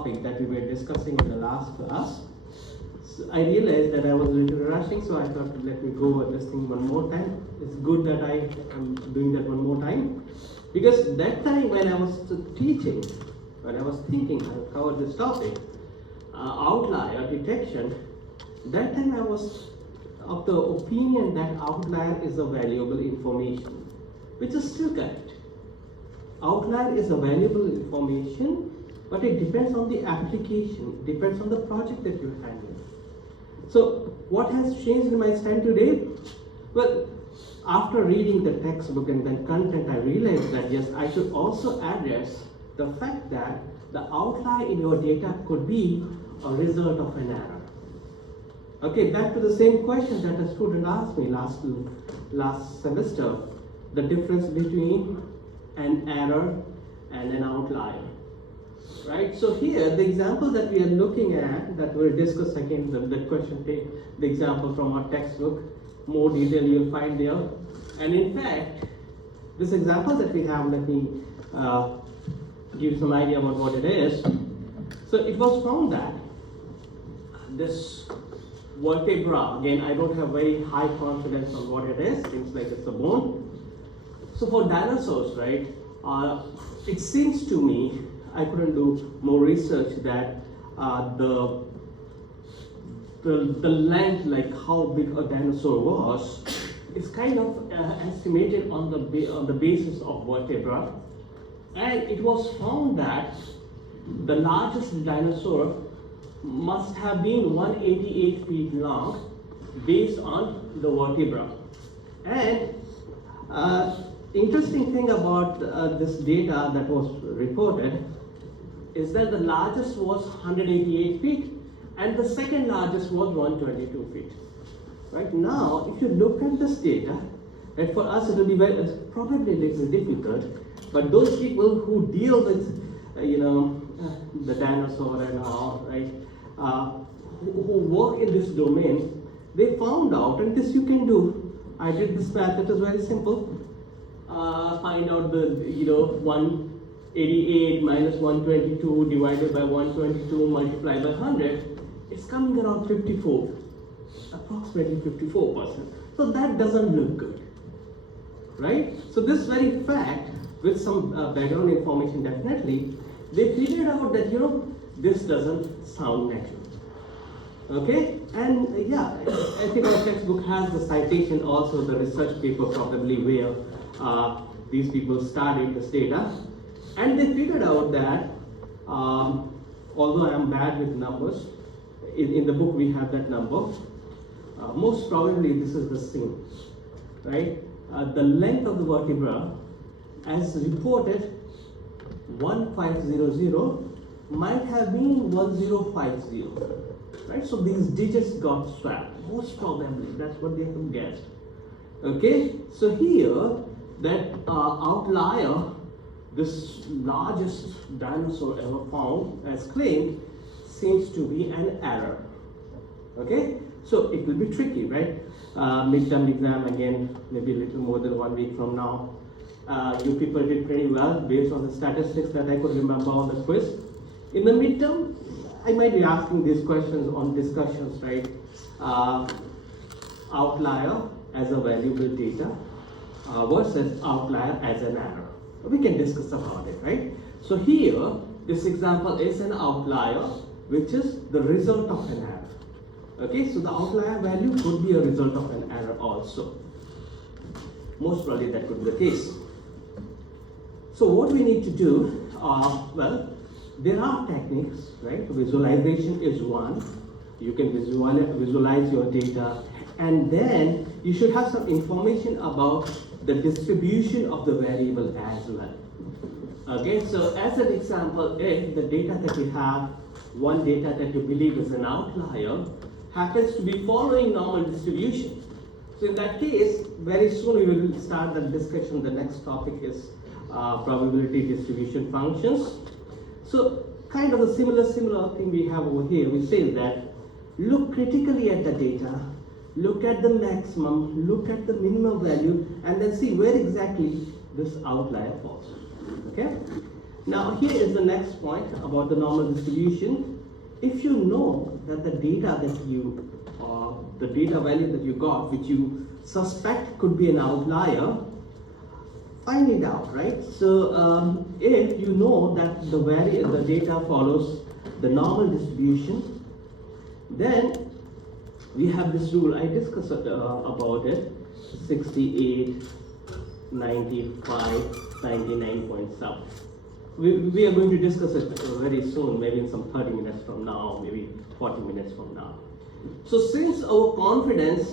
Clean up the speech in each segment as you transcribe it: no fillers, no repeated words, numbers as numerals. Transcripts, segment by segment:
topic that we were discussing in the last class. So I realized that I was a little rushing, so I thought let me go over this thing one more time. It's good that I am doing that one more time, because that time when I was teaching, when I was thinking I would cover this topic, outlier detection, that time I was of the opinion that outlier is a valuable information, which is still correct. Outlier is a valuable information, but it depends on the application, depends on the project that you're handling. So what has changed in my stand today? Well, after reading the textbook and then content, I realized that yes, I should also address the fact that the outlier in your data could be a result of an error. Okay, back to the same question that a student asked me last semester, the difference between an error and an outlier. Right, so here the example that we are looking at, that we'll discuss again, the question, take the example from our textbook, more detail you'll find there. And in fact, this example that we have, let me give you some idea about what it is. So it was found that this vertebra, again I don't have very high confidence on what it is, seems like it's a bone. So for dinosaurs, right, it seems to me, I couldn't do more research, that the length, like how big a dinosaur was, is kind of estimated on the basis of vertebra, and it was found that the largest dinosaur must have been 188 feet long based on the vertebra. And interesting thing about this data that was reported is that the largest was 188 feet and the second largest was 122 feet. Right now, if you look at this data, right, for us it will be probably a little difficult, but those people who deal with the dinosaur and all, right, who work in this domain, they found out, and this you can do. I did this math, it is very simple. Find out the 188 minus 122 divided by 122 multiplied by 100, it's coming around 54, approximately 54%. So that doesn't look good, right? So this very fact, with some background information definitely, they figured out that this doesn't sound natural. Okay, and yeah, I think our textbook has the citation, also the research paper probably where these people studied this data, and they figured out that although I am bad with numbers, in the book we have that number, most probably this is the same, right? The length of the vertebra as reported 1500 might have been 1050, right? So these digits got swapped, most probably, that's what they have guessed. Okay, so here that outlier, this largest dinosaur ever found as claimed, seems to be an error. Okay, so it will be tricky, right? Midterm exam again, maybe a little more than 1 week from now. You people did pretty well based on the statistics that I could remember on the quiz. In the midterm, I might be asking these questions on discussions, right? Outlier as a valuable data versus outlier as an error. We can discuss about it, right? So here, this example is an outlier, which is the result of an error. Okay, so the outlier value could be a result of an error also. Most probably that could be the case. So what we need to do, well, there are techniques, right? Visualization is one. You can visualize your data, and then you should have some information about the distribution of the variable as well. Okay, so as an example, if the data that you have, one data that you believe is an outlier, happens to be following normal distribution. So in that case, very soon we will start the discussion. The next topic is probability distribution functions. So kind of a similar thing we have over here. We say that look critically at the data, look at the maximum, look at the minimum value, and then see where exactly this outlier falls. Okay? Now here is the next point about the normal distribution. If you know that the data that you, the data value that you got, which you suspect could be an outlier, find it out, right? So if you know that the data follows the normal distribution, then we have this rule. I discussed about it: 68, 95, 99.7. We are going to discuss it very soon, maybe in some 30 minutes from now, maybe 40 minutes from now. So since our confidence,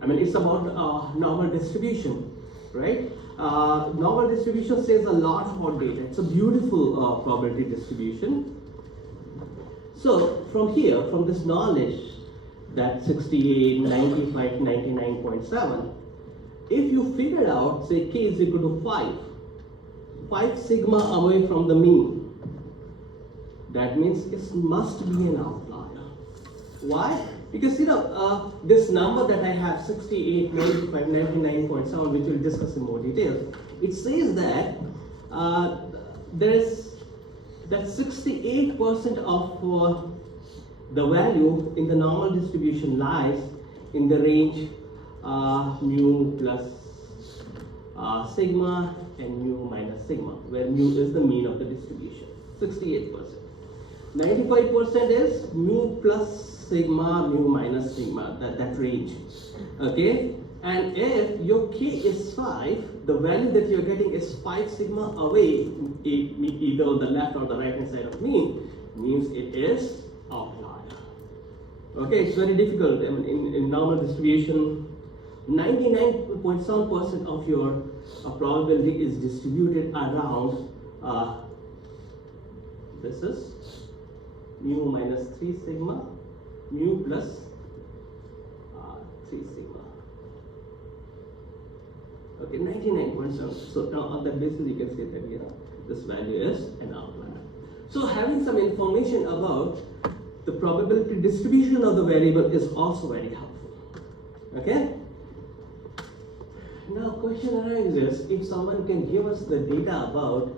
I mean, it's about normal distribution, right? Normal distribution says a lot about data. It's a beautiful probability distribution. So from here, from this knowledge that 68, 95, 99.7, if you figure out, say k is equal to 5 sigma away from the mean, that means it must be an outlier. Why? Because this number that I have, 68, 95, 99.7, which we'll discuss in more details, it says that that 68% of the value in the normal distribution lies in the range mu plus sigma and mu minus sigma, where mu is the mean of the distribution. 68%. 95% is mu plus sigma, mu minus sigma, that range. Okay? And if your k is 5, the value that you're getting is 5 sigma away, either on the left or the right hand side of mean, means it is outlier. Okay, it's very difficult. I mean, in normal distribution, 99.7% of your probability is distributed around this is mu minus 3 sigma, mu plus 3 sigma. Okay, 99.7. So now on that basis you can say that this value is an outlier. So having some information about the probability distribution of the variable is also very helpful. Okay? Now question arises, if someone can give us the data about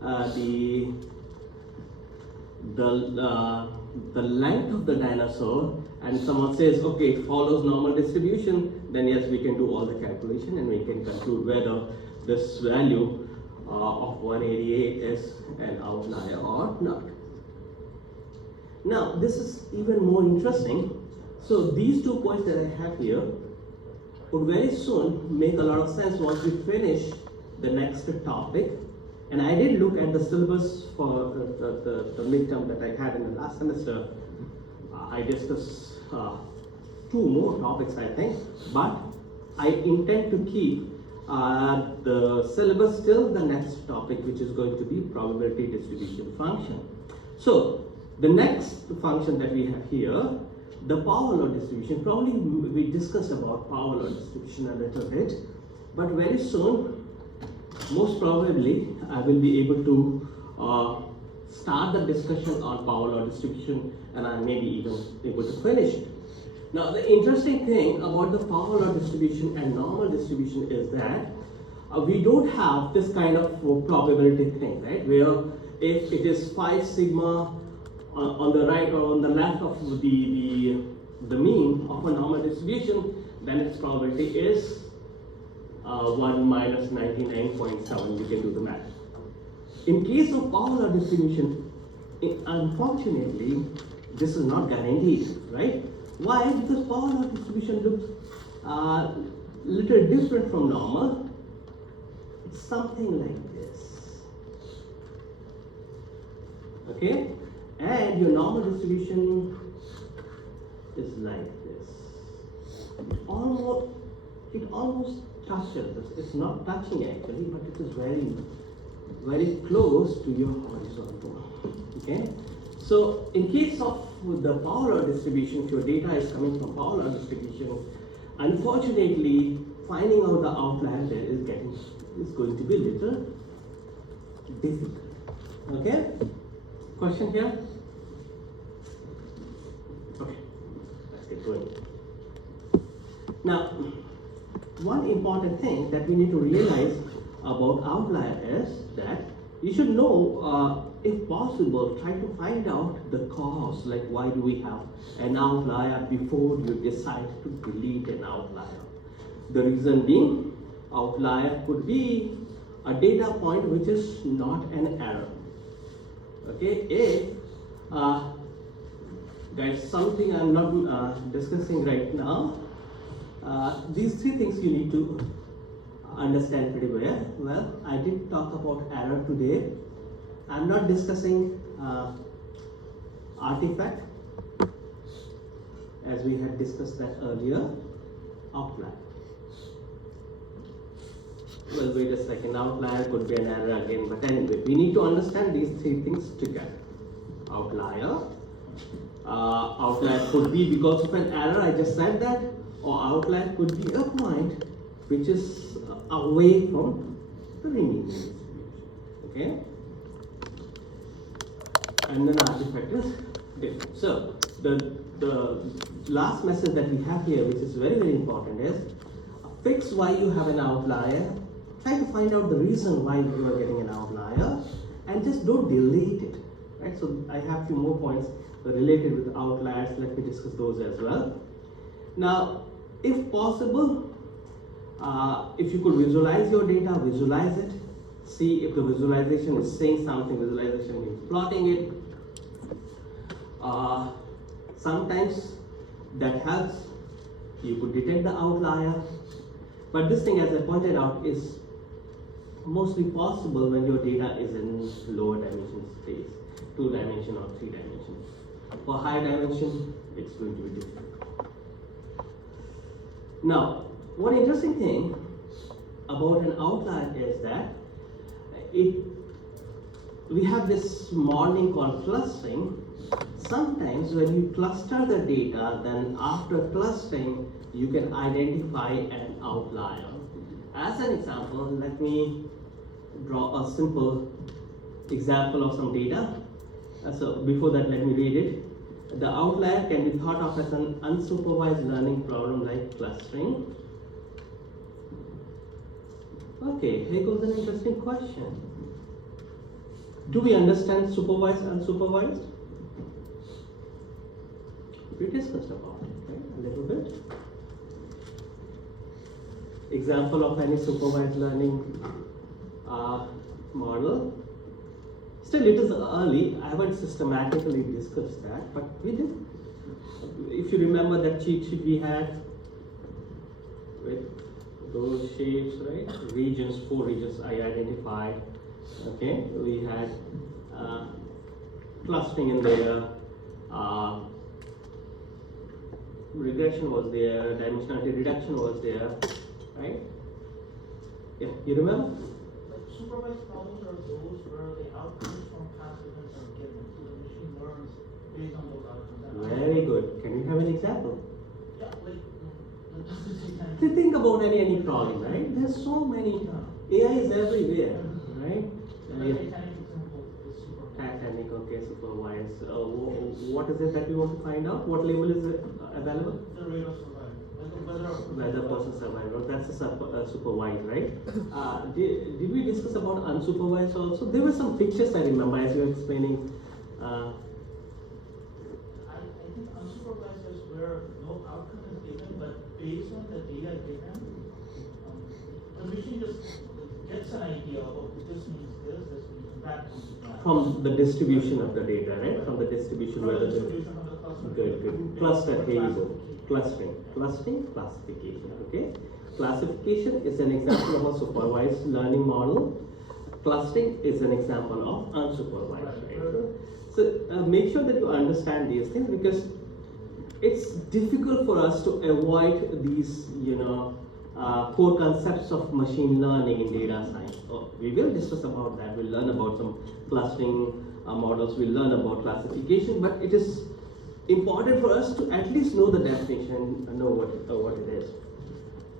the length of the dinosaur, and someone says, okay, it follows normal distribution, then yes, we can do all the calculation and we can conclude whether this value of 188 is an outlier or not. Now this is even more interesting. So these 2 points that I have here would very soon make a lot of sense once we finish the next topic. And I did look at the syllabus for the midterm that I had in the last semester. I discussed 2 more topics, I think, but I intend to keep the syllabus till the next topic, which is going to be probability distribution function. So the next function that we have here, the power law distribution. Probably we discussed about power law distribution a little bit, but very soon, most probably, I will be able to start the discussion on power law distribution, and I may be even able to finish it. Now, the interesting thing about the power law distribution and normal distribution is that we don't have this kind of probability thing, right? Where if it is 5 sigma on the right or on the left of the mean of a normal distribution, then its probability is 1 minus 99.7. We can do the math. In case of power law distribution, unfortunately, this is not guaranteed, right? Why? Because power law distribution looks little different from normal. It's something like this. Okay? And your normal distribution is like this. It almost touches this. It's not touching actually, but it is very, very close to your horizontal. Okay? So in case of the power law distribution, if your data is coming from power law distribution, unfortunately, finding out the outlier there is going to be a little difficult. Okay? Question here? Okay, let's get going. Now, one important thing that we need to realize about outlier is that you should know, if possible, try to find out the cause, like why do we have an outlier before you decide to delete an outlier. The reason being, outlier could be a data point which is not an error. Okay, if there's something I'm not discussing right now, these three things you need to understand pretty well. Well, I did talk about error today. I'm not discussing artifact, as we had discussed that earlier. Outlier. Well, wait a second, outlier could be an error again, but anyway, we need to understand these three things together. Outlier. Outlier could be because of an error, I just said that, or outlier could be a point which is away from the remaining distribution. Okay? And then artifact is different. So, the last message that we have here, which is very, very important, is fix why you have an outlier. Try to find out the reason why you are getting an outlier, and just don't delete it. Right? So I have few more points related with outliers. Let me discuss those as well. Now, if possible, if you could visualize your data, visualize it. See if the visualization is saying something. Visualization means plotting it. Sometimes that helps. You could detect the outlier. But this thing, as I pointed out, is mostly possible when your data is in lower dimension space, 2 dimension or 3 dimension. For higher dimension, it's going to be difficult. Now, one interesting thing about an outlier is that we have this modeling called clustering. Sometimes when you cluster the data, then after clustering, you can identify an outlier. As an example, let me draw a simple example of some data. So before that, let me read it. The outlier can be thought of as an unsupervised learning problem like clustering. Okay, here goes an interesting question. Do we understand supervised, unsupervised? We discussed about it, right? A little bit. Example of any supervised learning model. Still, it is early. I haven't systematically discussed that, but we did. If you remember that cheat sheet we had with those shapes, right? Regions, 4 regions I identified. Okay, we had clustering in there. Regression was there, dimensionality reduction was there, right? Yeah, you remember? Like supervised problems are those where the outcomes from past events are given, so the machine learns based on those outcomes. Very good. Can you have an example? Yeah, like To think about any problem, right? There's so many. AI is everywhere, right? Titanic example is supervised. Titanic, okay, supervised. What is it that we want to find out? What label is available? The rate of survival, like Whether person survived. That's a supervised, right? Did we discuss about unsupervised also? There were some pictures I remember as you were explaining. I think unsupervised is where no outcome is given, but based on the data given, the machine just gets an idea of this means that means that. From the distribution of the data, right? From the distribution, From the whether distribution of the cluster. good. Cluster, here you go. Clustering, classification, okay? Classification is an example of a supervised learning model. Clustering is an example of unsupervised, right? So make sure that you understand these things, because it's difficult for us to avoid these, core concepts of machine learning in data science. We will discuss about that. We'll learn about some clustering models. We'll learn about classification, but it is important for us to at least know the definition and know what it is.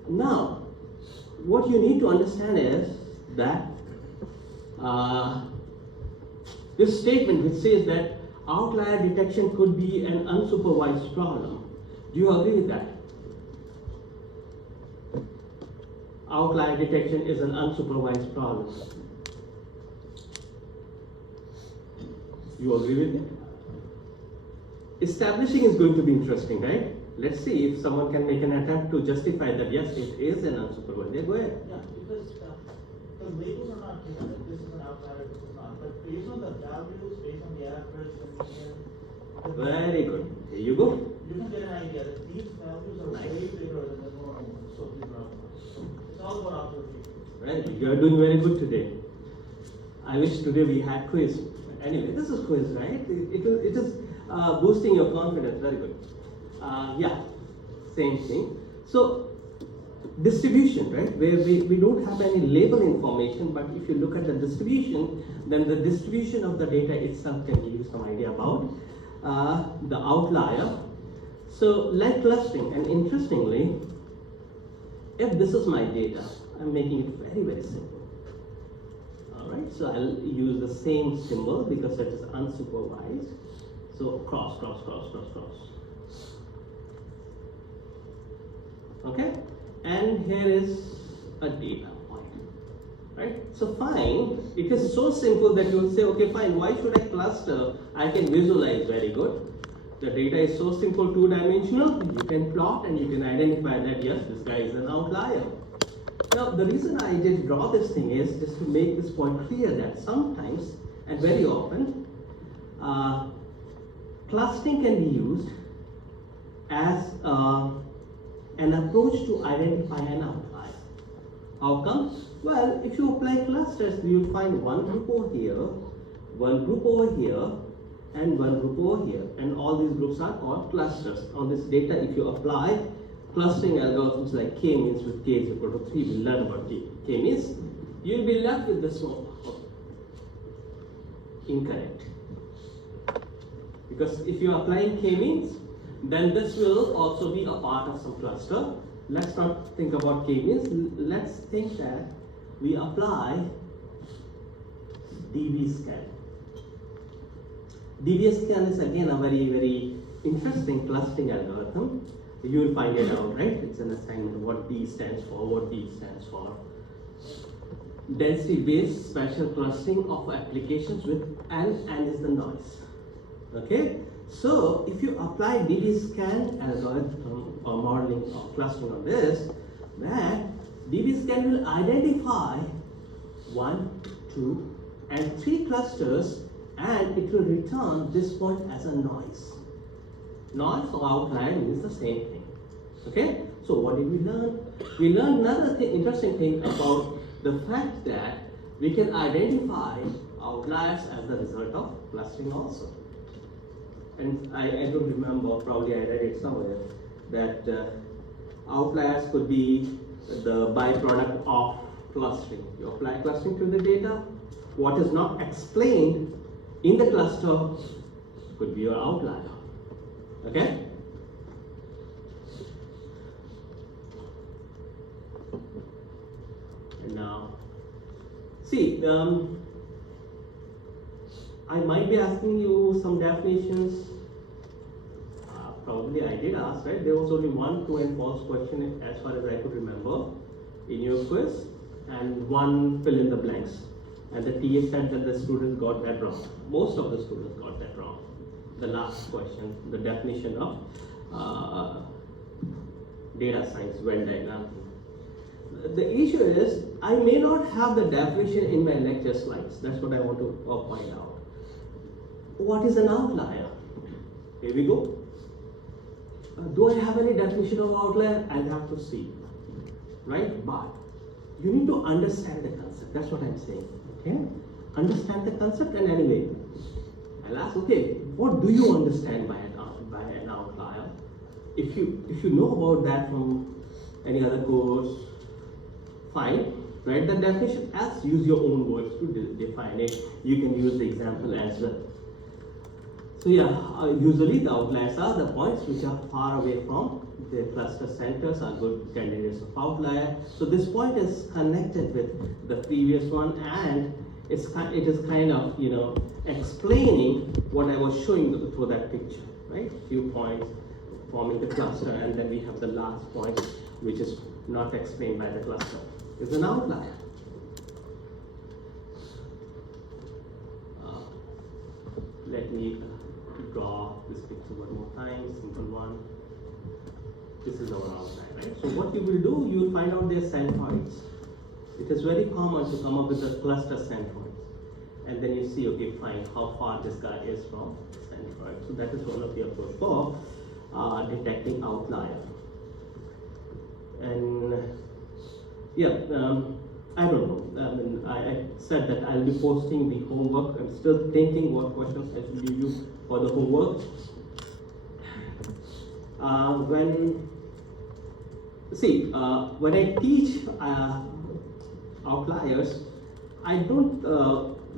Now, what you need to understand is that this statement which says that outlier detection could be an unsupervised problem. Do you agree with that? Outlier detection is an unsupervised problem. You agree with me? Establishing is going to be interesting, right? Let's see if someone can make an attempt to justify that yes, it is an unsupervised. Yeah, go ahead. Yeah, because the labels are not given, that this is an outlier, this is not, but based on the values, based on the average, the median. Very good. Here you go. You can get an idea that these values are Nice. way bigger than the normal ones, so these are outliers. It's all about observation. Right, you are doing very good today. I wish today we had quiz. Anyway, this is quiz, right? It is boosting your confidence. Very good. Yeah, same thing. So, distribution, right? Where we don't have any label information, but if you look at the distribution, then the distribution of the data itself can give you some idea about the outlier. So, like clustering, and interestingly, if this is my data, I'm making it very, very simple. Alright, so I'll use the same symbol because it is unsupervised. So cross, cross, cross, cross, cross. Okay, and here is a data point. Right? So fine, it is so simple that you will say, okay, fine, why should I cluster? I can visualize, very good. The data is so simple, two-dimensional, you can plot and you can identify that yes, this guy is an outlier. Now, the reason I did draw this thing is just to make this point clear that sometimes and very often, clustering can be used as an approach to identify an outlier. How come? Well, if you apply clusters, you will find one group over here, one group over here, and one group over here. And all these groups are called clusters. On this data, if you apply clustering algorithms like k-means with k is equal to 3, we'll learn about k-means, you'll be left with this one. Incorrect. Because if you are applying k-means, then this will also be a part of some cluster. Let's not think about k-means. Let's think that we apply dbScan. dbScan is again a very, very interesting clustering algorithm. You will find it out, right? It's an assignment, what D stands for, what D stands for. Density-based spatial clustering of applications with N is the noise. Okay? So, if you apply dbScan algorithm or modeling or clustering on this, then dbScan will identify 1, 2, and 3 clusters and it will return this point as a noise. Noise or outlier means the same thing. Okay? So what did we learn? We learned another interesting thing about the fact that we can identify outliers as the result of clustering also. And I don't remember, probably I read it somewhere, that outliers could be the byproduct of clustering. You apply clustering to the data, what is not explained in the cluster could be your outlier. Okay? And now, see, I might be asking you some definitions. Probably I did ask, right? There was only one true and false question as far as I could remember in your quiz, and one fill in the blanks. And the TA said that the students got that wrong. Most of the students got that wrong. The last question, the definition of data science Venn diagram. The issue is, I may not have the definition in my lecture slides. That's what I want to point out. What is an outlier? Here we go. Do I have any definition of outlier? I'll have to see. Right? But you need to understand the concept. That's what I'm saying. Okay? Understand the concept, and anyway, I'll ask, okay, what do you understand by an outlier? If you know about that from any other course, fine. Write the definition as, use your own words to define it. You can use the example as well. So yeah, usually the outliers are the points which are far away from the cluster centers, are good candidates of outlier. So this point is connected with the previous one, and it is kind of, you know, explaining what I was showing through that picture, right? Few points forming the cluster, and then we have the last point which is not explained by the cluster. It's an outlier. me draw this picture one more time, simple one. This is our outline, right? So what you will do, you will find out their centroids. It is very common to come up with a cluster centroid. And then you see, okay, fine, how far this guy is from centroid. So that is one of the approach for detecting outlier. And yeah, I don't know. I mean, I said that I'll be posting the homework. I'm still thinking what questions I should give you for the homework. When I teach outliers, I don't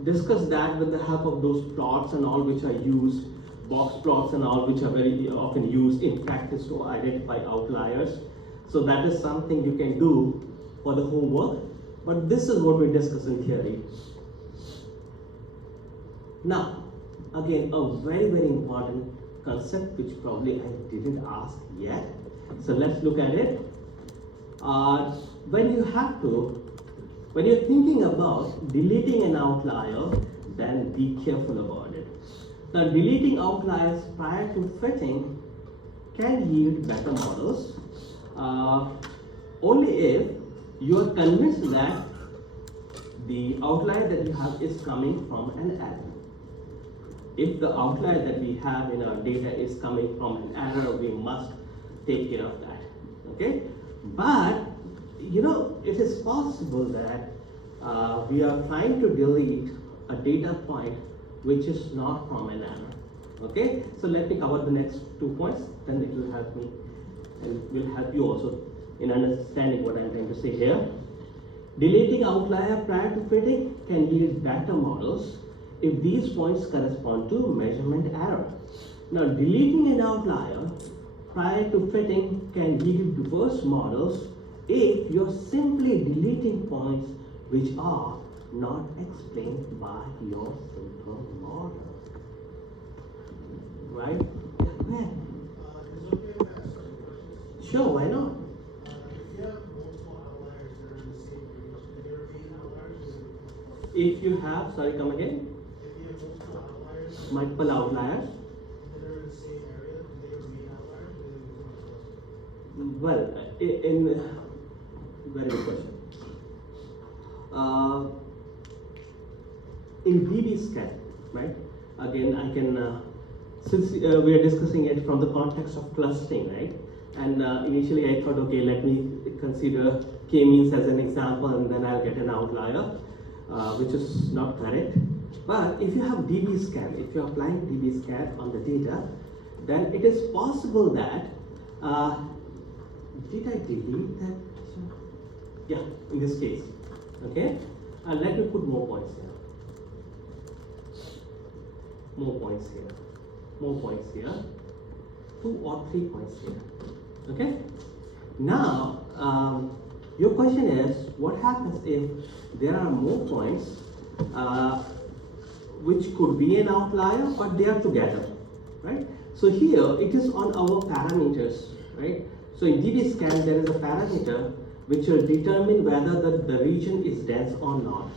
discuss that with the help of those plots and all which I use, box plots and all which are very often used in practice to identify outliers. So that is something you can do for the homework, but this is what we discuss in theory. Now, again, a very, very important concept which probably I didn't ask yet. So let's look at it. When you're thinking about deleting an outlier, then be careful about it. Now, deleting outliers prior to fitting can yield better models only if you are convinced that the outlier that you have is coming from an error. If the outlier that we have in our data is coming from an error, we must take care of that. Okay? But you know, it is possible that we are trying to delete a data point which is not from an error. Okay? So let me cover the next 2 points, then it will help me and will help you also in understanding what I'm trying to say here. Deleting outlier prior to fitting can yield better models if these points correspond to measurement error. Now, deleting an outlier prior to fitting can yield worse models if you're simply deleting points which are not explained by your simple model. Right? Yeah. Is it okay if I ask some questions? Sure, why not? If you have multiple outliers that are in the same range, do they remain outliers? If you have, sorry, come again, If you have multiple outliers multiple outliers, that are in the same area, do they remain outliers or do they become clusters? well, very good question. In dbScan, right? Again, I can, since we are discussing it from the context of clustering, right? And initially I thought, okay, let me consider k-means as an example and then I'll get an outlier, which is not correct. But if you have dbScan, if you're applying dbScan on the data, then it is possible that, did I delete that? Yeah, in this case, okay? Let me put more points here. More points here. More points here. 2 or 3 points here. Okay? Now, your question is, what happens if there are more points which could be an outlier, but they are together, right? So here, it is on our parameters, right? So in dbScan, there is a parameter which will determine whether the region is dense or not,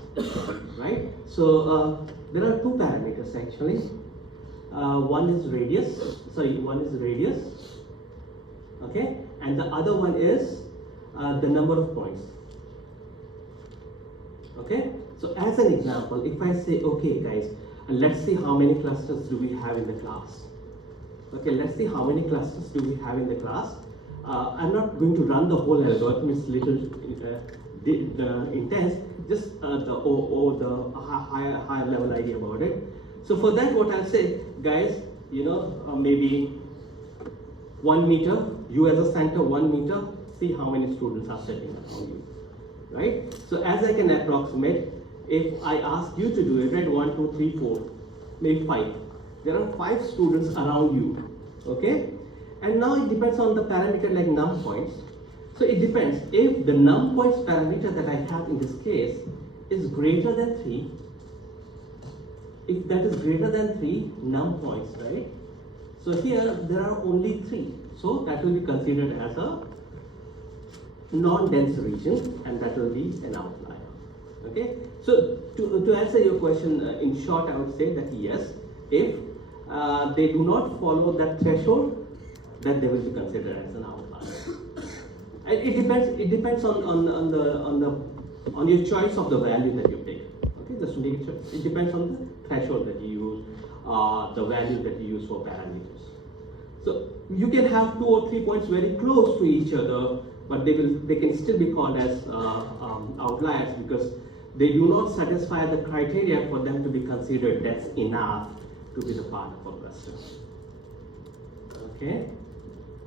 right? So there are 2 parameters actually. One is radius, okay? And the other one is the number of points, okay? So as an example, if I say, okay guys, let's see how many clusters do we have in the class. Okay, let's see how many clusters do we have in the class. I'm not going to run the whole algorithm, it's little intense, just the higher level idea about it. So for that, what I'll say, guys, you know, maybe 1 meter, you as a center 1 meter, see how many students are sitting around you, right? So as I can approximate, if I ask you to do it, right, 1, 2, 3, 4, maybe 5. There are 5 students around you, okay? And now it depends on the parameter like num points. So it depends. If the num points parameter that I have in this case is greater than 3, if that is greater than 3 num points, right? So here there are only 3. So that will be considered as a non-dense region and that will be an outlier. Okay? So to answer your question in short, I would say that yes, if they do not follow that threshold, then they will be considered as an outlier. And it depends on your choice of the value that you take. Okay, just to make sure, it depends on the threshold that you use, the value that you use for parameters. So you can have 2 or 3 points very close to each other, but they can still be called as outliers because they do not satisfy the criteria for them to be considered that's enough to be the part of a cluster. Okay?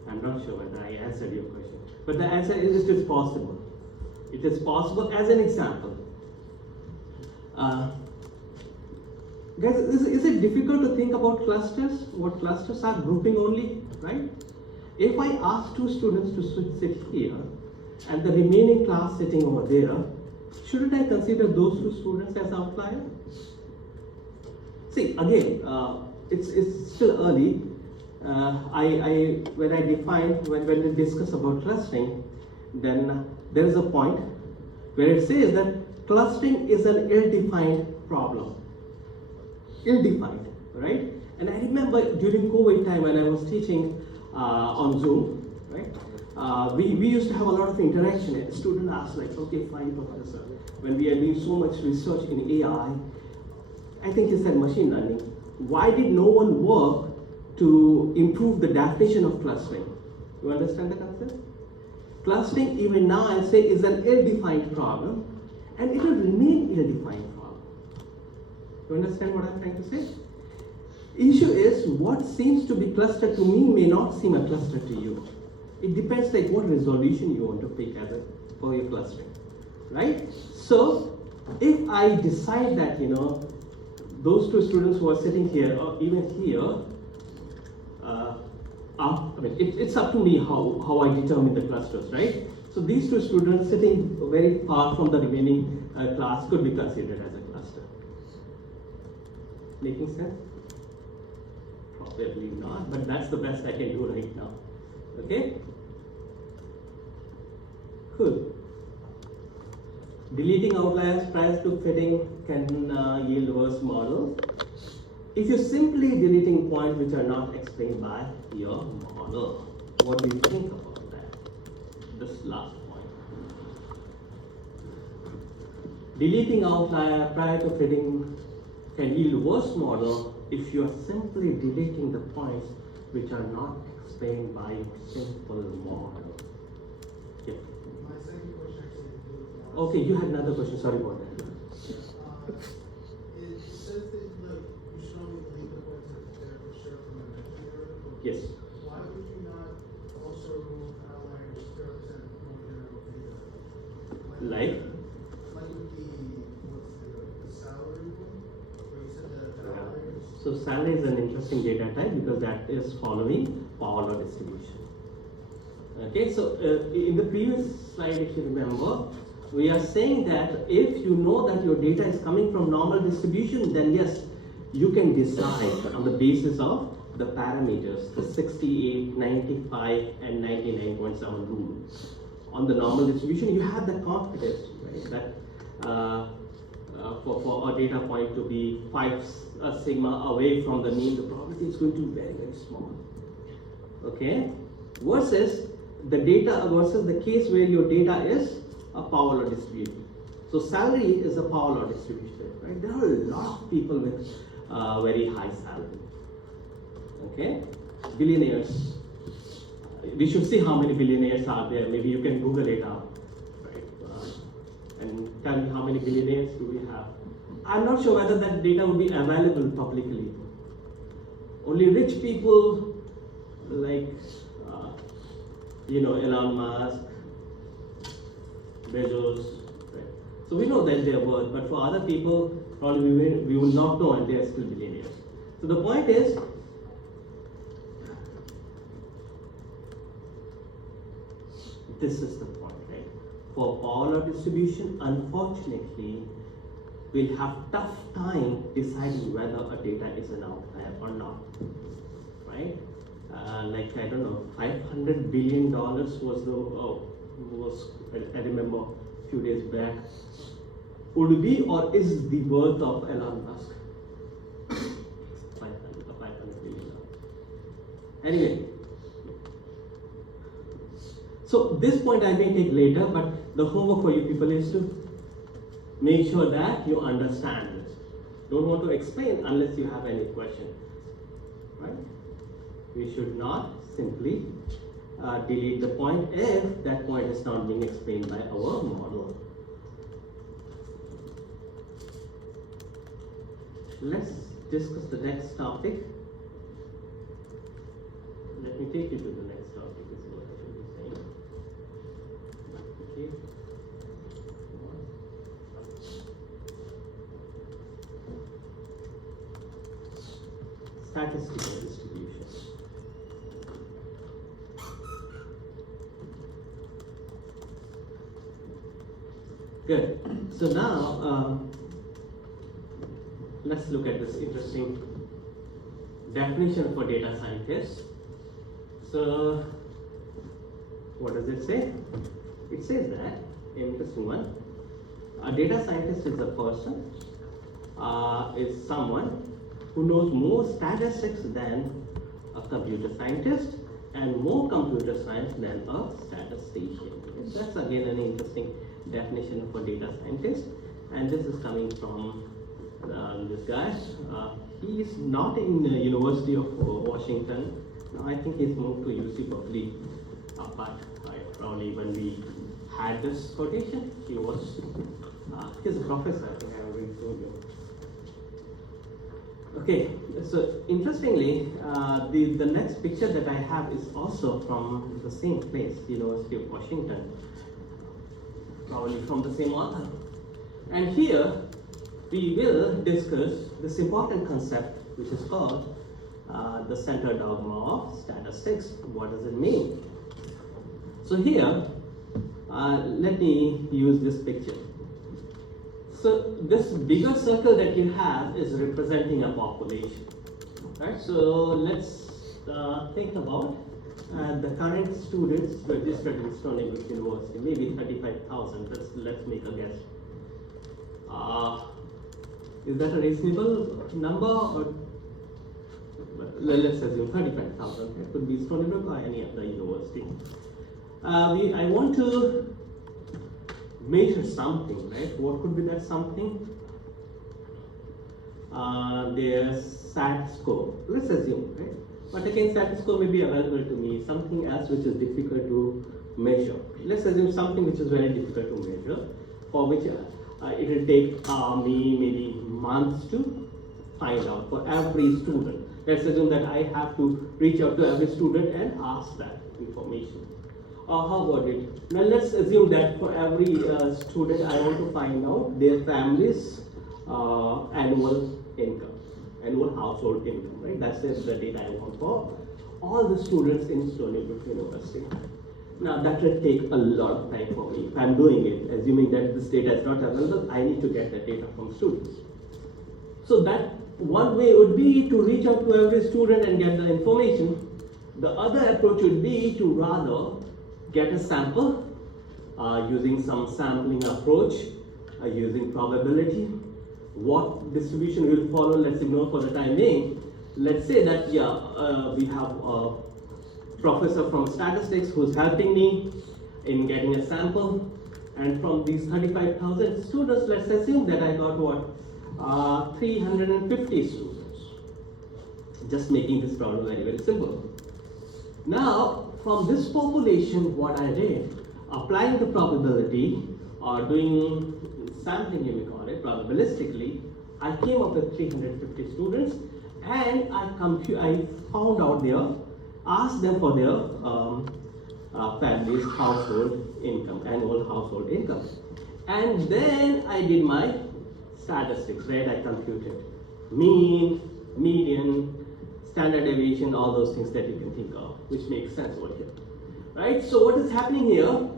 I'm not sure whether I answered your question, but the answer is it is possible. It is possible. As an example, guys, is it difficult to think about clusters? What clusters are? Grouping only, right? If I ask 2 students to sit here and the remaining class sitting over there, shouldn't I consider those 2 students as outliers? See, again, it's still early. When I define, when we discuss about clustering, then there is a point where it says that clustering is an ill-defined problem. Ill-defined, right? And I remember during COVID time when I was teaching on Zoom, right? We used to have a lot of interaction. And the student asked like, okay, fine, professor, when we are doing so much research in AI, I think he said machine learning, why did no one work to improve the definition of clustering? You understand the concept? Clustering, even now I say, is an ill-defined problem, and it will remain ill-defined problem. You understand what I'm trying to say? Issue is, what seems to be clustered to me may not seem a cluster to you. It depends like what resolution you want to pick as for your clustering, right? So, if I decide that, those 2 students who are sitting here, or even here, it's up to me how I determine the clusters, right? So these 2 students sitting very far from the remaining class could be considered as a cluster. Making sense? Probably not, but that's the best I can do right now. Okay? Cool. Deleting outliers prior to fitting can yield worse models. If you're simply deleting points which are not explained by your model, what do you think about that? This last point. Deleting outlier prior to fitting can yield worse model if you are simply deleting the points which are not explained by your simple model. Yeah. My second question actually has to do with the Okay, you had another question. Sorry about that. It says that like you should only delete the points that were shared from a metric article. Yes. Why would you not also remove outliers to represent more general data? Like? Like with the salary one, where you said that the outliers. So salary is an interesting data type because that is following power law distribution. Okay, so in the previous slide, if you remember, we are saying that if you know that your data is coming from normal distribution, then yes, you can decide on the basis of the parameters, the 68, 95, and 99.7 rule. On the normal distribution, you have the confidence, right, that for a data point to be 5 sigma away from the mean, the probability is going to be very, very small. Okay, versus the data versus the case where your data is a power law distribution. So salary is a power law distribution, right? There are a lot of people with very high salary. Okay, billionaires. We should see how many billionaires are there. Maybe you can Google it out, right? And tell me how many billionaires do we have. I'm not sure whether that data would be available publicly. Only rich people like Elon Musk, Bezos, right? So we know that they are worth, but for other people, probably we will not know, and they are still billionaires. So the point is, this is the point, right? For power law distribution, unfortunately, we'll have tough time deciding whether a data is an outlier or not, right? Like I don't know, $500 billion was I remember a few days back. Would be or is the worth of Elon Musk? 500 Anyway, so this point I may take later, but the homework for you people is to make sure that you understand this. Don't want to explain unless you have any question, right? We should not simply delete the point if that point is not being explained by our model. Let's discuss the next topic. Let me take you to the next topic. This is what I should be saying. Okay. Statistical distribution. Good. So now let's look at this interesting definition for data scientists. So what does it say? It says that, interesting one, a data scientist is a person, is someone who knows more statistics than a computer scientist and more computer science than a statistician. That's again an interesting definition for data scientist, and this is coming from this guy. He is not in the University of Washington. Now I think he's moved to UC Berkeley, but probably when we had this quotation, he's a professor, I think I already told you. Okay, so interestingly, the next picture that I have is also from the same place, University of Washington, probably from the same author. And here we will discuss this important concept which is called the center dogma of statistics. What does it mean? So here, let me use this picture. So this bigger circle that you have is representing a population, right? So let's think about the current students registered in Stony Brook University, maybe 35,000. Let's make a guess. Is that a reasonable number, or let's assume 35,000? It could be Stony Brook or any other university. I want to measure something, right? What could be that something? Their SAT score. Let's assume, right? But again, SAT score may be available to me. Something else which is difficult to measure. Let's assume something which is very difficult to measure, for which it will take me maybe months to find out for every student. Let's assume that I have to reach out to every student and ask that information. How about it? Now let's assume that for every student I want to find out their family's annual income, annual household income, right? That's the data I want for all the students in Stony Brook University. Now that will take a lot of time for me. If I'm doing it, assuming that this data is not available, I need to get that data from students. So that one way would be to reach out to every student and get the information. The other approach would be to rather get a sample using some sampling approach, using probability. What distribution will follow, let's ignore for the time being. Let's say that we have a professor from statistics who's helping me in getting a sample, and from these 35,000 students, let's assume that I got what, 350 students. Just making this problem very, very simple. Now, from this population, what I did, applying the probability or doing sampling, you may call it, probabilistically, I came up with 350 students, and I found out asked them for their family's household income, annual household income. And then I did my statistics, right? I computed mean, median, standard deviation, all those things that you can think of, which makes sense over here, right? So what is happening here?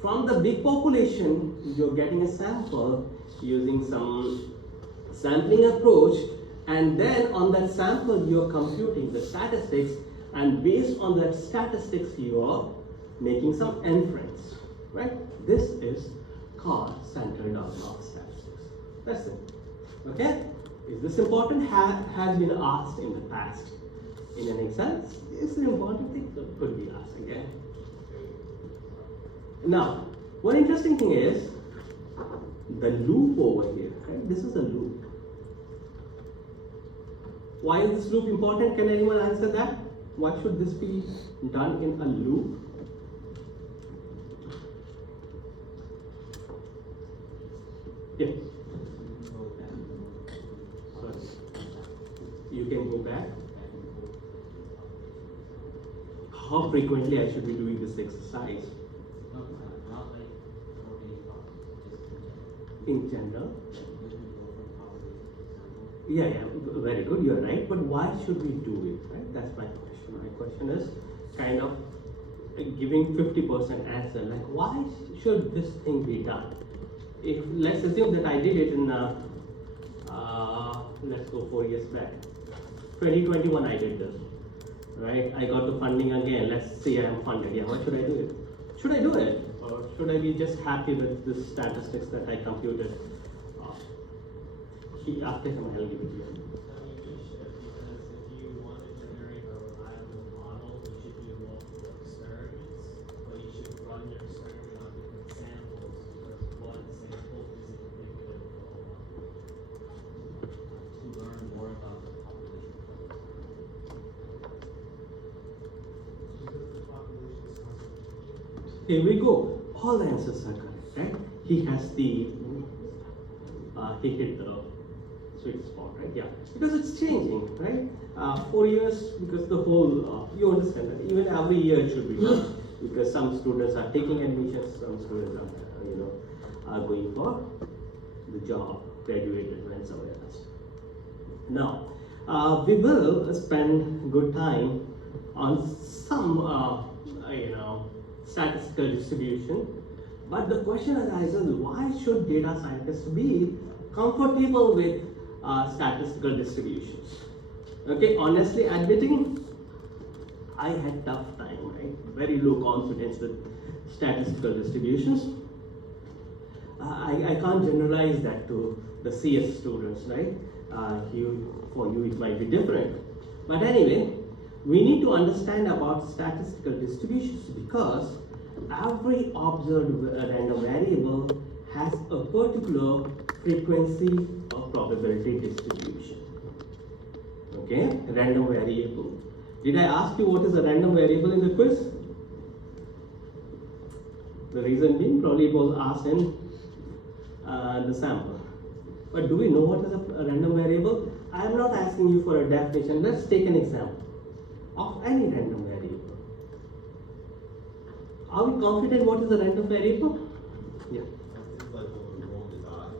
From the big population, you're getting a sample using some sampling approach, and then on that sample, you're computing the statistics, and based on that statistics, you're making some inference, right? This is called center dogma of statistics. That's it, okay? Is this important? Has been asked in the past. in an Excel? It's an important thing that could be asked again. Now, one interesting thing is the loop over here, right? This is a loop. Why is this loop important? Can anyone answer that? Why should this be done in a loop? Yeah. Sorry. You can go back. How frequently I should be doing this exercise? Not like In general. Yeah, very good, you're right. But why should we do it, right? That's my question. My question is kind of giving 50% answer. Like, why should this thing be done? If let's assume that I did it in, let's go 4 years back. 2021 I did this, right? I got the funding again. Let's say I am funded. Yeah, what should I do it? Should I do it? Or should I be just happy with the statistics that I computed? After him, I'll give it to you. because if you want to generate a reliable model, you should do multiple experiments, but you should run your experiment on different samples because one sample isn't indicative of the whole model. To learn more about the population. Because the population is concentrated. Here we go. All the answers are correct, right? He has the, he hit the sweet spot, right? Yeah, because it's changing, right? 4 years, because the whole, you understand that even every year it should be done, because some students are taking admissions, some students are, are going for the job, graduated, and somewhere else. Now, we will spend good time on some, statistical distribution. But the question arises, why should data scientists be comfortable with statistical distributions? Okay, honestly admitting, I had tough time, right? Very low confidence with statistical distributions. I can't generalize that to the CS students, right? For you it might be different. But anyway, we need to understand about statistical distributions because every observed random variable has a particular frequency of probability distribution. Okay, random variable. Did I ask you what is a random variable in the quiz? The reason being, probably it was asked in the sample. But do we know what is a random variable? I am not asking you for a definition. Let's take an example of any random variable. Are we confident what is a random variable? Yeah. I think like when we roll the die.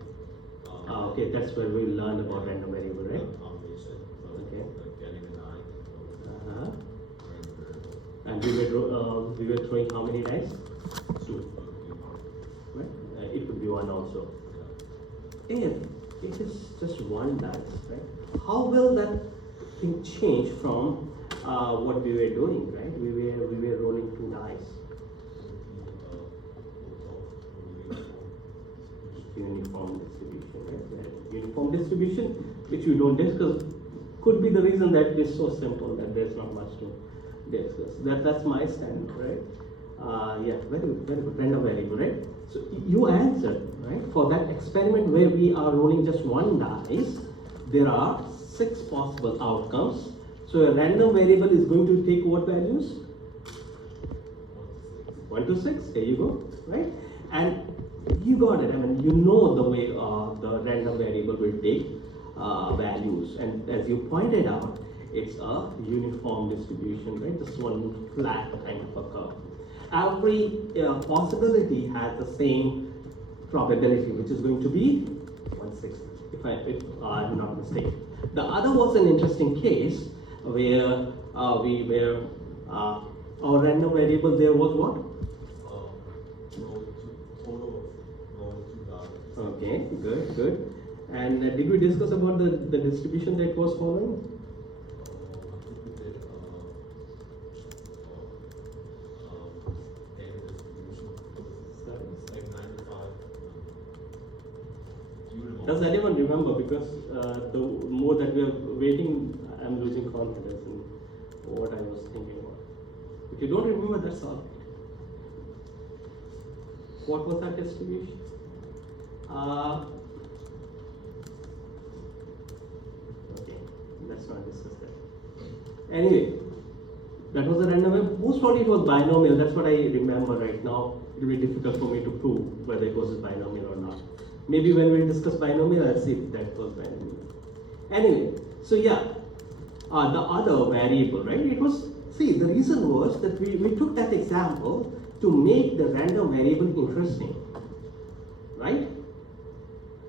Okay, that's where we learn about random variable, right? Combination. Okay. Like getting a die. Uh-huh. Random variable. And we were throwing how many dice? Two. Right? It could be one also. If it is just one dice, right? How will that thing change from what we were doing, right? We were rolling two dice. Uniform distribution, right? Uniform distribution, which we don't discuss, could be the reason that it is so simple that there's not much to discuss. That's my stand, right? Yeah, very good. Random variable, right? So you answered, right? For that experiment where we are rolling just one dice, there are 6 possible outcomes. So a random variable is going to take what values? 1 to 6. There you go, right? And you got it. I mean, you know the way the random variable will take values, and as you pointed out, it's a uniform distribution, right? Just one flat kind of a curve. Every possibility has the same probability, which is going to be 1/6, if I'm not mistaken. The other was an interesting case where our random variable there was what? Total of rolling 2 dice. Okay, good. And did we discuss about the distribution that was following? I think we did standard distribution. It's like 95. Does anyone remember? Because the more that we are waiting, I'm losing confidence in If you don't remember, that's all. What was that distribution? Okay, let's not discuss that. Anyway, that was a random variable. Most probably it was binomial. That's what I remember right now. It will be difficult for me to prove whether it was a binomial or not. Maybe when we discuss binomial, I'll see if that was binomial. Anyway, so yeah, the other variable, right? It was, see, the reason was that we took that example to make the random variable interesting, right?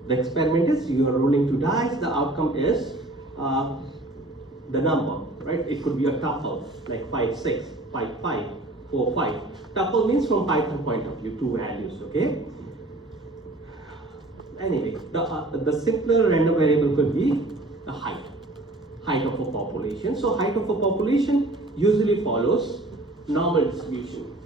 The experiment is you are rolling 2 dice, the outcome is the number, right? It could be a tuple, like 5, 6, 5, 5, 4, 5. Tuple means from Python point of view, 2 values, okay? Anyway, the simpler random variable could be the height of a population. So height of a population usually follows normal distribution.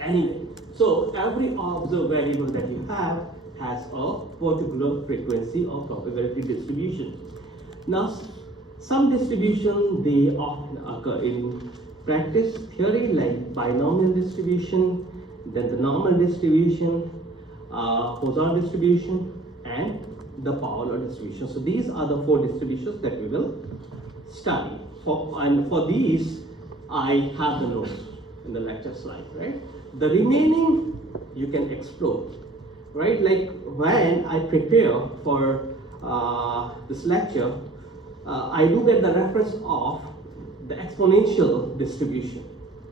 Anyway, so every observed variable that you have has a particular frequency or probability distribution. Now, some distribution they often occur in practice theory, like binomial distribution, then the normal distribution, Poisson distribution, and the Power law distribution. So these are the 4 distributions that we will study. And for these, I have the notes in the lecture slide, right? The remaining you can explore, right? Like when I prepare for this lecture, I do get the reference of the exponential distribution,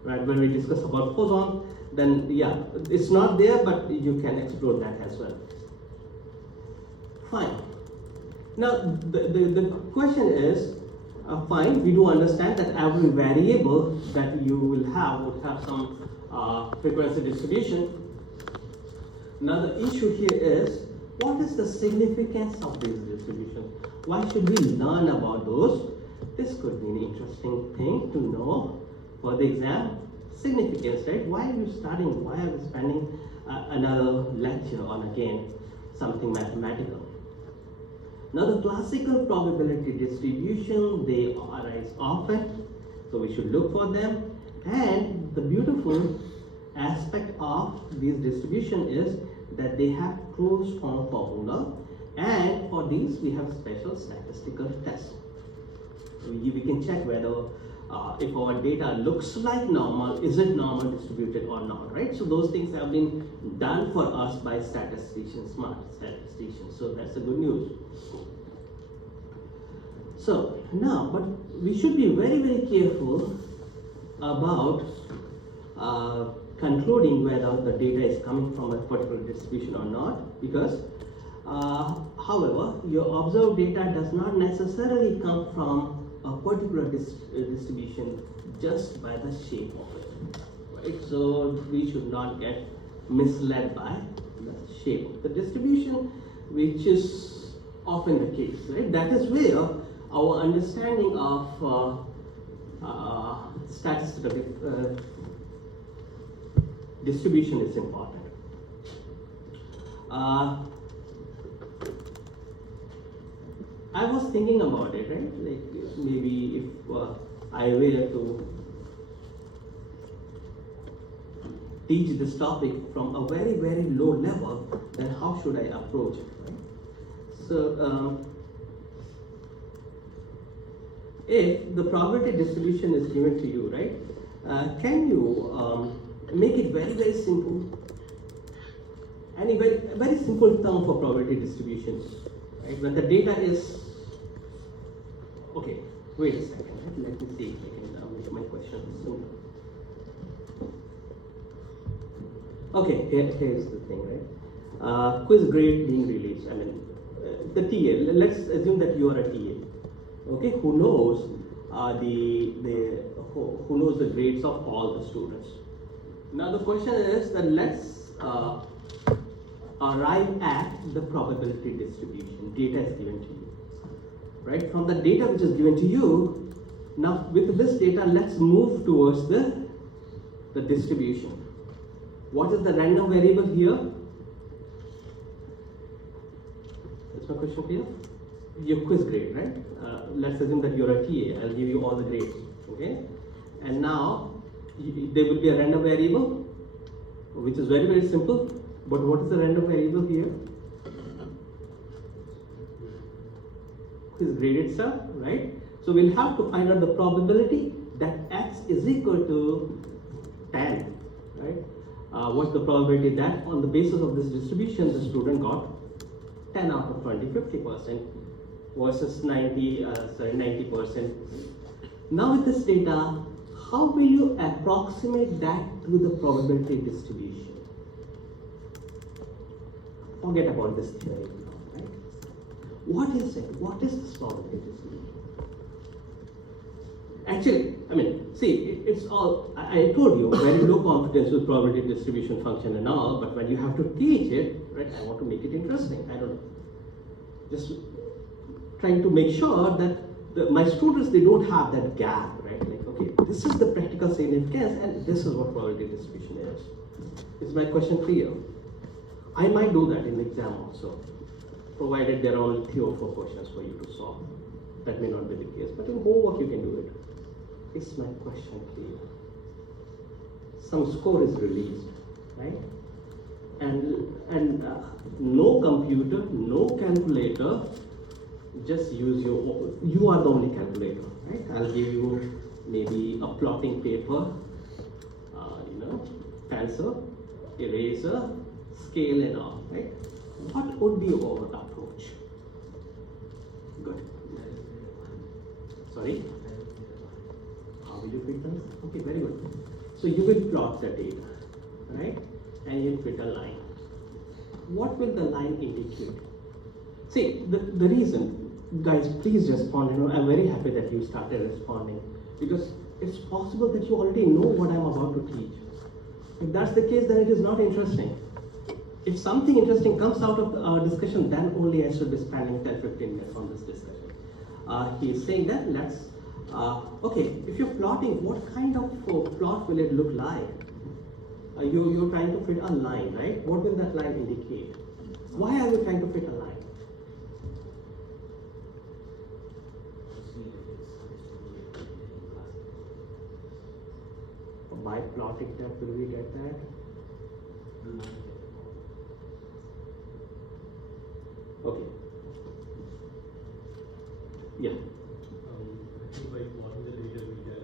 right? When we discuss about Poisson, then yeah, it's not there, but you can explore that as well. Fine. Now the question is, fine, we do understand that every variable that you will have would have some frequency distribution. Now the issue here is, what is the significance of these distributions? Why should we learn about those? This could be an interesting thing to know for the exam. Significance, right? Why are you studying? Why are we spending another lecture on again something mathematical? Now the classical probability distribution, they arise often, so we should look for them. And the beautiful aspect of this distribution is that they have closed form formula, and for these we have special statistical tests. We can check whether if our data looks like normal, is it normal distributed or not, right? So those things have been done for us by statisticians, smart statisticians. So that's the good news. So now, but we should be very, very careful about concluding whether the data is coming from a particular distribution or not, because however, your observed data does not necessarily come from a particular distribution just by the shape of it, right? So we should not get misled by the shape of the distribution, which is often the case, right? That is where our understanding of statistical distribution is important. I was thinking about it, right? Like maybe if I were to teach this topic from a very, very low level, then how should I approach it, right? So, if the probability distribution is given to you, right, can you make it very, very simple? Any very, very simple term for probability distribution, right? When the data is, okay, wait a second, right? Let me see if I can make my question simple. Okay, here's the thing, right? Quiz grade being released. I mean, the TA. Let's assume that you are a TA, okay, who knows who knows the grades of all the students. Now the question is that let's arrive at the probability distribution. Data is given to you, right? From the data which is given to you, now with this data, let's move towards the distribution. What is the random variable here? That's my question clear? Your quiz grade, right? Let's assume that you're a TA. I'll give you all the grades, okay? And now There will be a random variable, which is very, very simple. But what is the random variable here? Is graded stuff, right? So we'll have to find out the probability that x is equal to 10, right? What's the probability that on the basis of this distribution the student got 10 out of 20, 50% versus 90%. Now with this data, how will you approximate that to the probability distribution? Forget about this theory, right? What is it? What is this probability distribution? Actually, I mean, see, it's all, I told you, very low confidence with probability distribution function and all, but when you have to teach it, right, I want to make it interesting. I don't know. Just trying to make sure that my students, they don't have that gap, right? Like, okay, this is the practical significance and this is what probability distribution is. Is my question clear? I might do that in the exam also, provided there are only 3 or 4 questions for you to solve. That may not be the case, but in homework you can do it. Is my question clear? Some score is released, right? And no computer, no calculator, just use you are the only calculator, right? I'll give you maybe a plotting paper, pencil, eraser, scale and all, right? What would be your approach? Good. Sorry? How will you pick them? Okay, very good. So you will plot the data, right? And you put a line. What will the line indicate? See, the reason, guys, please respond. I'm very happy that you started responding because it's possible that you already know what I'm about to teach. If that's the case, then it is not interesting. If something interesting comes out of our discussion, then only I should be spending 10-15 minutes on this discussion. He is saying that okay, if you're plotting, what kind of plot will it look like? You're trying to fit a line, right? What will that line indicate? Why are you trying to fit a line? By plotting that, will we get that? Okay. Yeah. I think by plotting the data, we get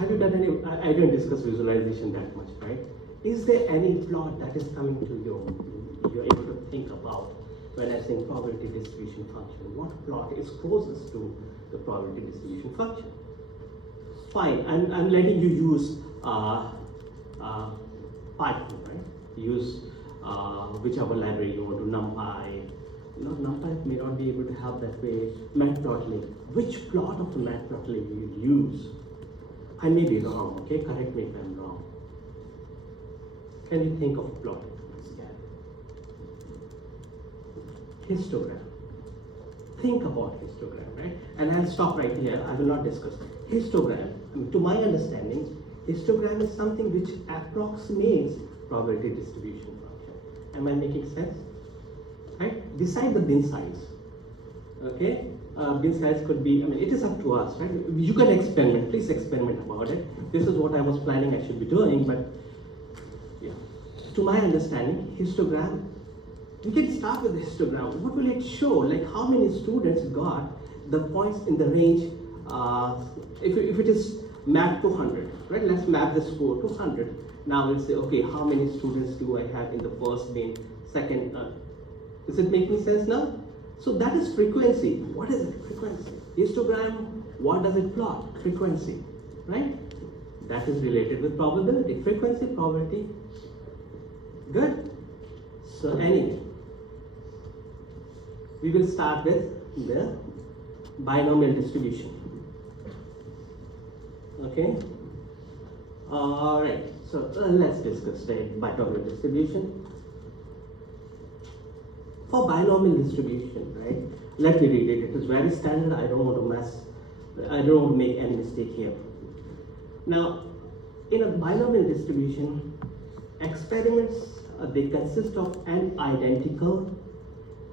Have you done any? I don't discuss visualization that much, right? Is there any plot that is coming to you? You're able to think about when I say probability distribution function. What plot is closest to the probability distribution function? Fine. I'm letting you use Python, right? Use whichever library you want to, NumPy. NumPy may not be able to help that way. Matplotlib. Which plot of the Matplotlib you use? I may be wrong, okay? Correct me if I'm wrong. Can you think of plot? Histogram. Think about histogram, right? And I'll stop right here. I will not discuss. Histogram, to my understanding, histogram is something which approximates probability distribution function. Am I making sense? Right? Beside the bin size, okay? Bin size could be, it is up to us, right? You can experiment, please experiment about it. This is what I was planning I should be doing, but yeah. To my understanding, histogram, we can start with the histogram. What will it show? Like how many students got the points in the range, if it is mapped to 100, right? Let's map the score to 100. Now we'll say, okay, how many students do I have in the first bin, second, is it making sense now? So that is frequency. What is it? Frequency. Histogram, what does it plot? Frequency, right? That is related with probability. Frequency, probability. Good. So anyway, we will start with the binomial distribution. Okay. All right. So let's discuss the binomial distribution. For binomial distribution, right? Let me read it. It is very standard. I don't want to make any mistake here. Now, in a binomial distribution, experiments they consist of n identical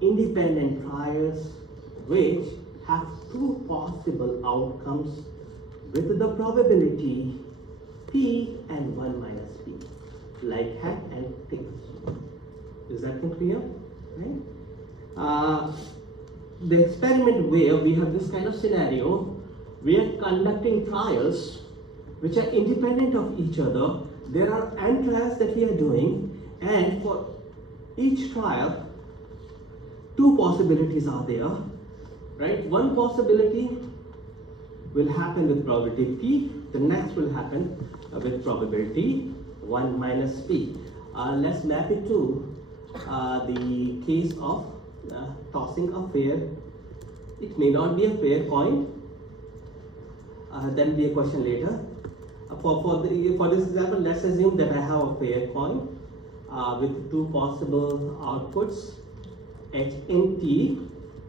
independent trials which have two possible outcomes with the probability P and 1 minus P, like hat and tails. Is that clear? Right? The experiment where we have this kind of scenario, we are conducting trials which are independent of each other. There are n trials that we are doing, and for each trial, two possibilities are there, right? One possibility will happen with probability P, the next will happen with probability 1 minus P. Let's map it to the case of tossing a fair. It may not be a fair coin. There will be a question later. For this example, let's assume that I have a fair coin with two possible outputs, H and T,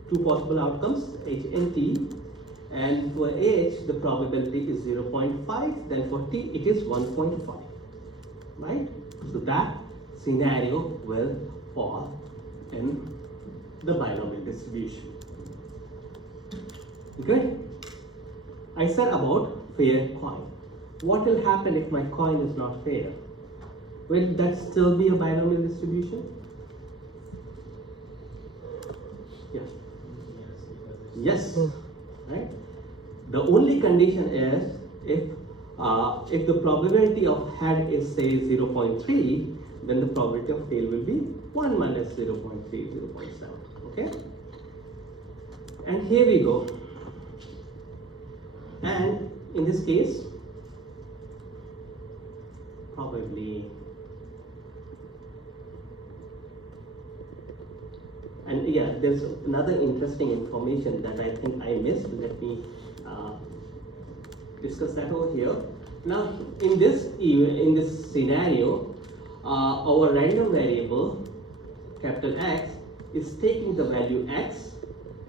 two possible outcomes, H and T, and for H the probability is 0.5, then for T it is 1.5, right? So that scenario will fall in the binomial distribution. Good? I said about fair coin. What will happen if my coin is not fair? Will that still be a binomial distribution? Yeah. Yes, because it's Yes. Right? The only condition is if the probability of head is say 0.3, then the probability of tail will be 1 minus 0.3, 0.7. Okay? And here we go. And in this case, probably, and yeah, there's another interesting information that I think I missed. Let me discuss that over here. Now, in this scenario, our random variable capital X is taking the value X,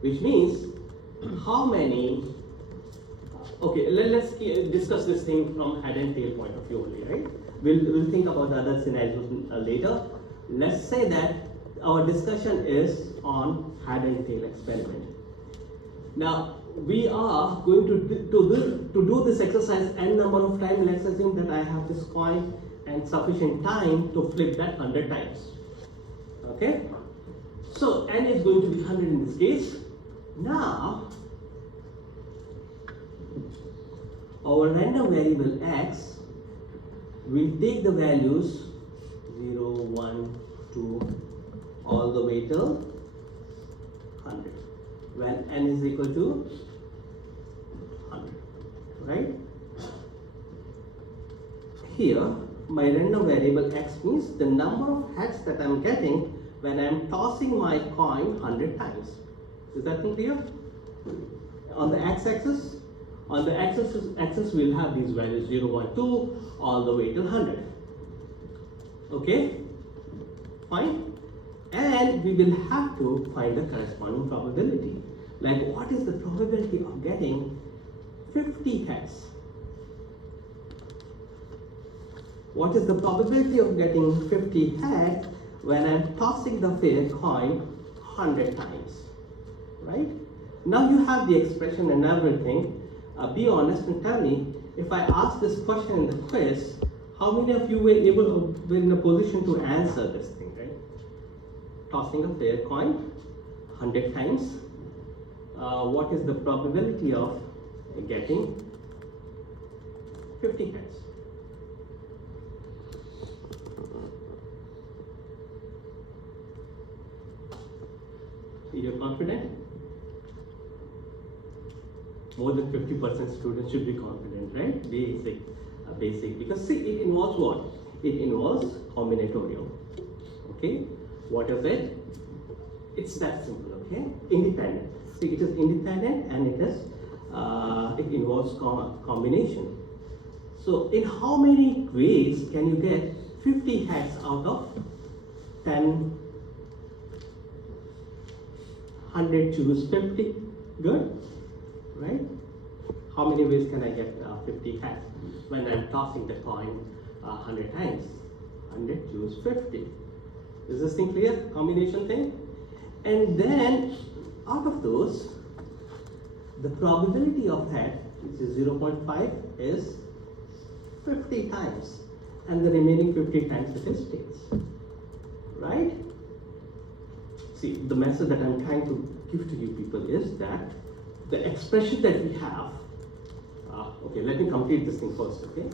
which means how many. Okay, let's discuss this thing from head and tail point of view only, right? We'll think about the other scenarios later. Let's say that our discussion is on head and tail experiment. Now, we are going to do this exercise n number of times. Let's assume that I have this coin and sufficient time to flip that 100 times. Okay? So, n is going to be 100 in this case. Now, our random variable x will take the values 0, 1, 2, all the way till 100 when n is equal to 100, right? Here, my random variable x means the number of heads that I'm getting when I'm tossing my coin 100 times. Is that clear? On the x-axis, we'll have these values 0, 1, 2, all the way till 100. Okay? Fine? And we will have to find the corresponding probability. Like, what is the probability of getting 50 heads? What is the probability of getting 50 heads when I'm tossing the fair coin 100 times? Right? Now you have the expression and everything. Be honest and tell me, if I ask this question in the quiz, how many of you were in a position to answer this thing, right? Tossing a fair coin 100 times. What is the probability of getting 50 heads? You're confident? More than 50% students should be confident, right? Basic. Because see, it involves what? It involves combinatorial. Okay? What is it? It's that simple, okay? Independent. See, it is independent and it involves combination. So, in how many ways can you get 50 heads out of 10, 100 choose 50? Good? Right? How many ways can I get 50 heads when I'm tossing the coin 100 times? 100 choose 50. Is this thing clear? Combination thing? And then out of those, the probability of head, which is 0.5, is 50 times, and the remaining 50 times it is states, right? See, the message that I'm trying to give to you people is that the expression that we have, okay, let me complete this thing first, okay?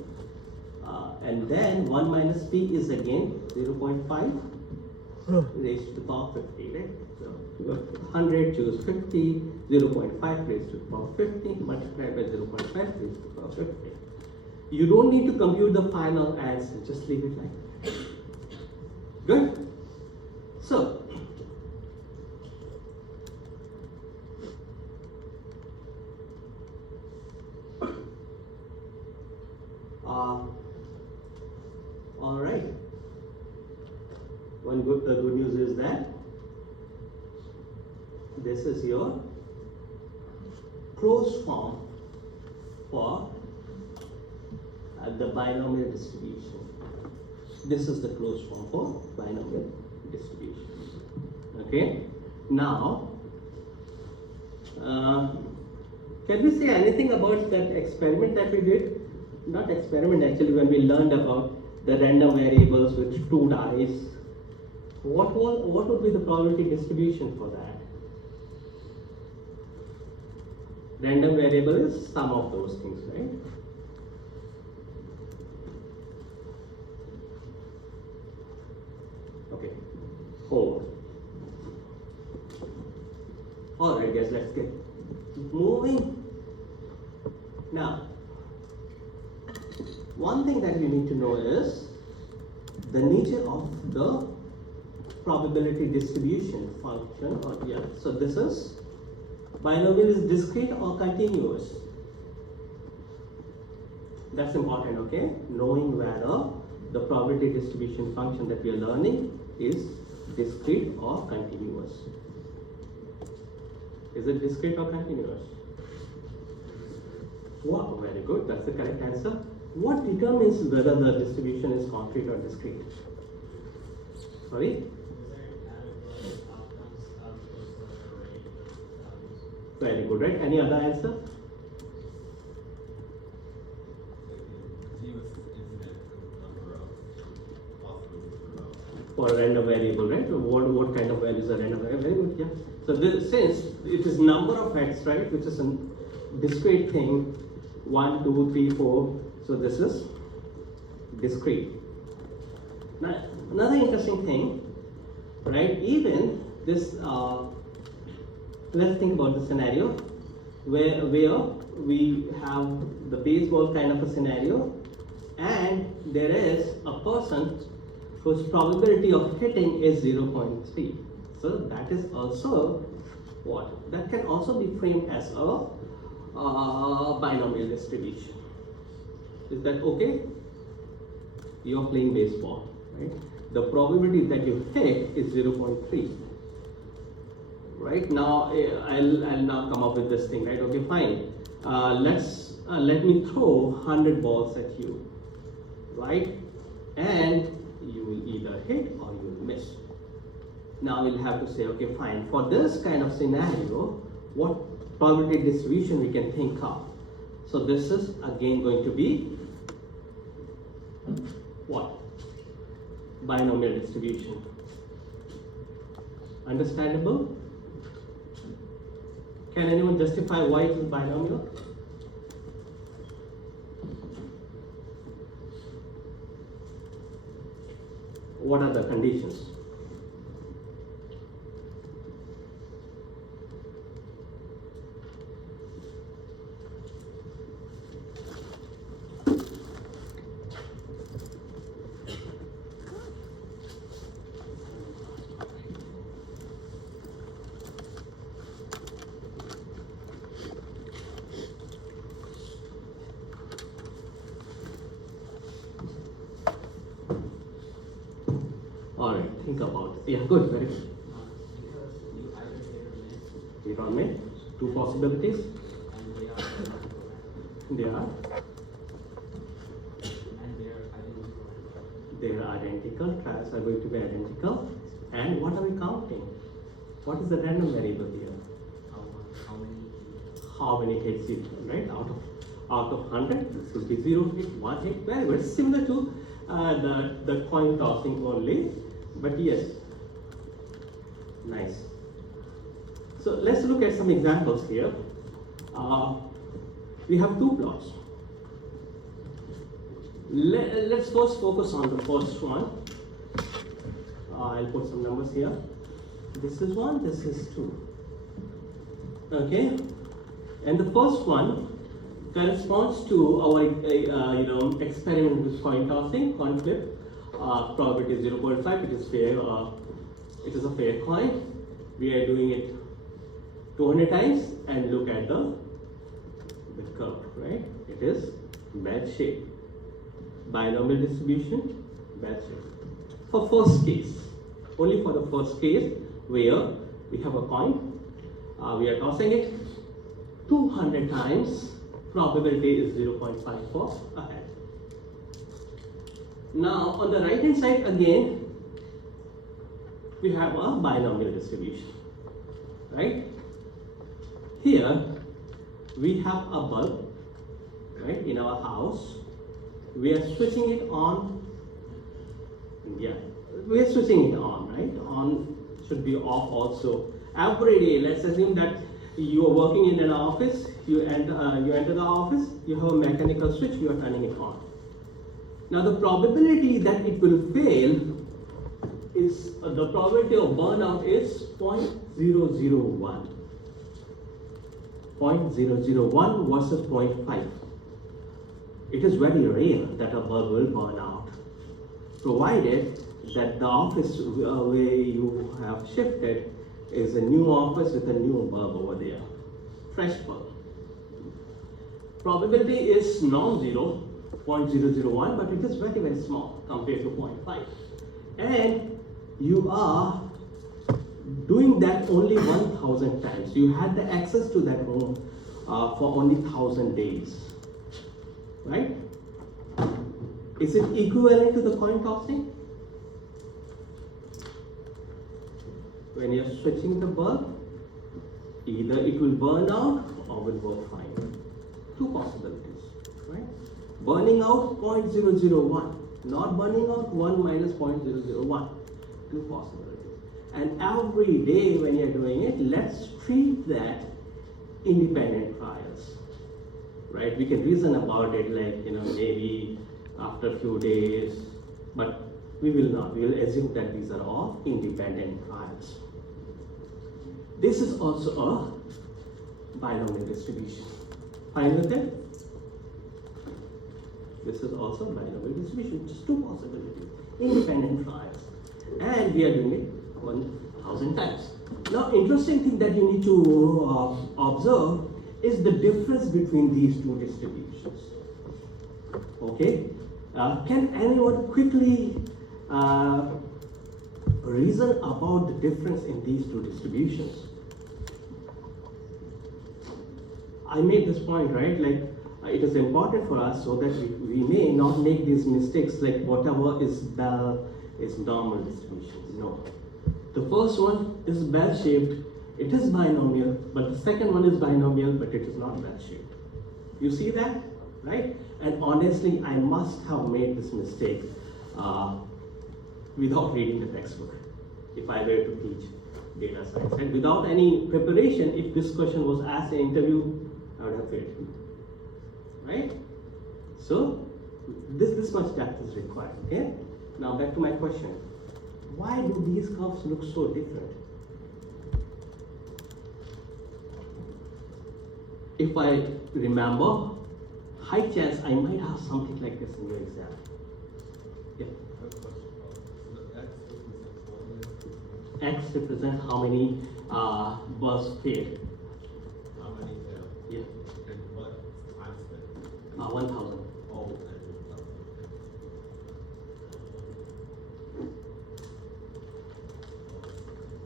And then 1 minus p is again 0.5 raised to the power 50, right? So 100, choose 50, 0.5 raised to the power 50, multiplied by 0.5 raised to the power 50. You don't need to compute the final answer, just leave it like that. Good? So, all right. The good news is that this is your closed form for the binomial distribution. This is the closed form for binomial distribution. Okay. Now, can we say anything about that experiment that we did? Not experiment actually, when we learned about the random variables with 2 dice. What would be the probability distribution for that? Random variable is sum of those things, right? Okay. Homework. Alright guys, let's get moving. Now, one thing that you need to know is the nature of the probability distribution function, or yeah, so this is binomial is discrete or continuous. That's important, okay? Knowing whether the probability distribution function that we are learning is discrete or continuous. Is it discrete or continuous? Wow, very good. That's the correct answer. What determines whether the distribution is concrete or discrete? Sorry? Very good, right? Any other answer? For a random variable, right? What kind of values are random variable? Very good, yeah. So this, since it is number of x, right, which is a discrete thing, 1, 2, 3, 4. So this is discrete. Now, another interesting thing, right? Even this, let's think about the scenario where we have the baseball kind of a scenario, and there is a person whose probability of hitting is 0.3. So that is also what? That can also be framed as a binomial distribution. Is that okay? You are playing baseball, right? The probability that you hit is 0.3. Right now, I'll now come up with this thing, right? Okay, fine. Let me throw 100 balls at you, right? And you will either hit or you will miss. Now we'll have to say, okay, fine. For this kind of scenario, what probability distribution we can think of? So this is again going to be what? Binomial distribution. Understandable? Can anyone justify why it is binomial? What are the conditions? Alright, think about it. Yeah, good, very good. Because you either hit or miss, Hit or miss? Two possibilities. and they are identical. They are. And they are identical. They are identical. Trials are going to be identical. And what are we counting? What is the random variable here? How many How many hits you do, right? out of 100, this will be 0 hit, 1 hit, very very similar to the coin tossing only, but yes, nice. So let's look at some examples here. We have two plots. Let's first focus on the first one. I'll put some numbers here. This is 1, this is 2. Okay, and the first one corresponds to our experiment with coin tossing, coin flip. Probability is 0.5. It is fair. It is a fair coin. We are doing it 200 times, and look at the curve. Right? It is bad shape. Binomial distribution, bad shape. For first case, only for the first case where we have a coin. We are tossing it 200 times, probability is 0.54 ahead. Now on the right hand side again, we have a binomial distribution, right? Here we have a bulb, right, in our house. We are switching it on, yeah, we are switching it on, right? On should be off also. Every day, let's assume that you are working in an office, you enter the office, you have a mechanical switch, you are turning it on. Now the probability that it will fail is, the probability of burnout is 0.001. 0.001 versus 0.5. It is very rare that a bulb will burn out, provided that the office where you have shifted is a new office with a new bulb over there, fresh bulb. Probability is non-zero, 0.001, but it is very very small compared to 0.5. And you are doing that only 1,000 times. You had the access to that room for only 1,000 days, right? Is it equivalent to the coin tossing? When you are switching the bulb, either it will burn out or will work fine. Two possibilities, right? Burning out 0.001, not burning out 1 minus 0.001. Two possibilities. And every day when you're doing it, let's treat that independent trials, right? We can reason about it like, maybe after a few days, but we will not. We will assume that these are all independent trials. This is also a binomial distribution. Fine with it? This is also binomial distribution. Just two possibilities. Independent trials. And we are doing it 1,000 times. Now, interesting thing that you need to observe is the difference between these two distributions. Okay? Can anyone quickly reason about the difference in these two distributions? I made this point, right? Like, it is important for us so that we may not make these mistakes, like whatever is bell is normal distribution. No. The first one is bell-shaped. It is binomial, but the second one is binomial, but it is not bell-shaped. You see that, right? And honestly, I must have made this mistake without reading the textbook, if I were to teach data science. And without any preparation, if this question was asked in an interview, I would have failed, right? So, this much depth is required, okay? Now back to my question. Why do these curves look so different? If I remember, high chance I might have something like this in your exam. Yeah. X represents how many bars failed. How many fail? Yeah. And what time spent? 1,000. Oh,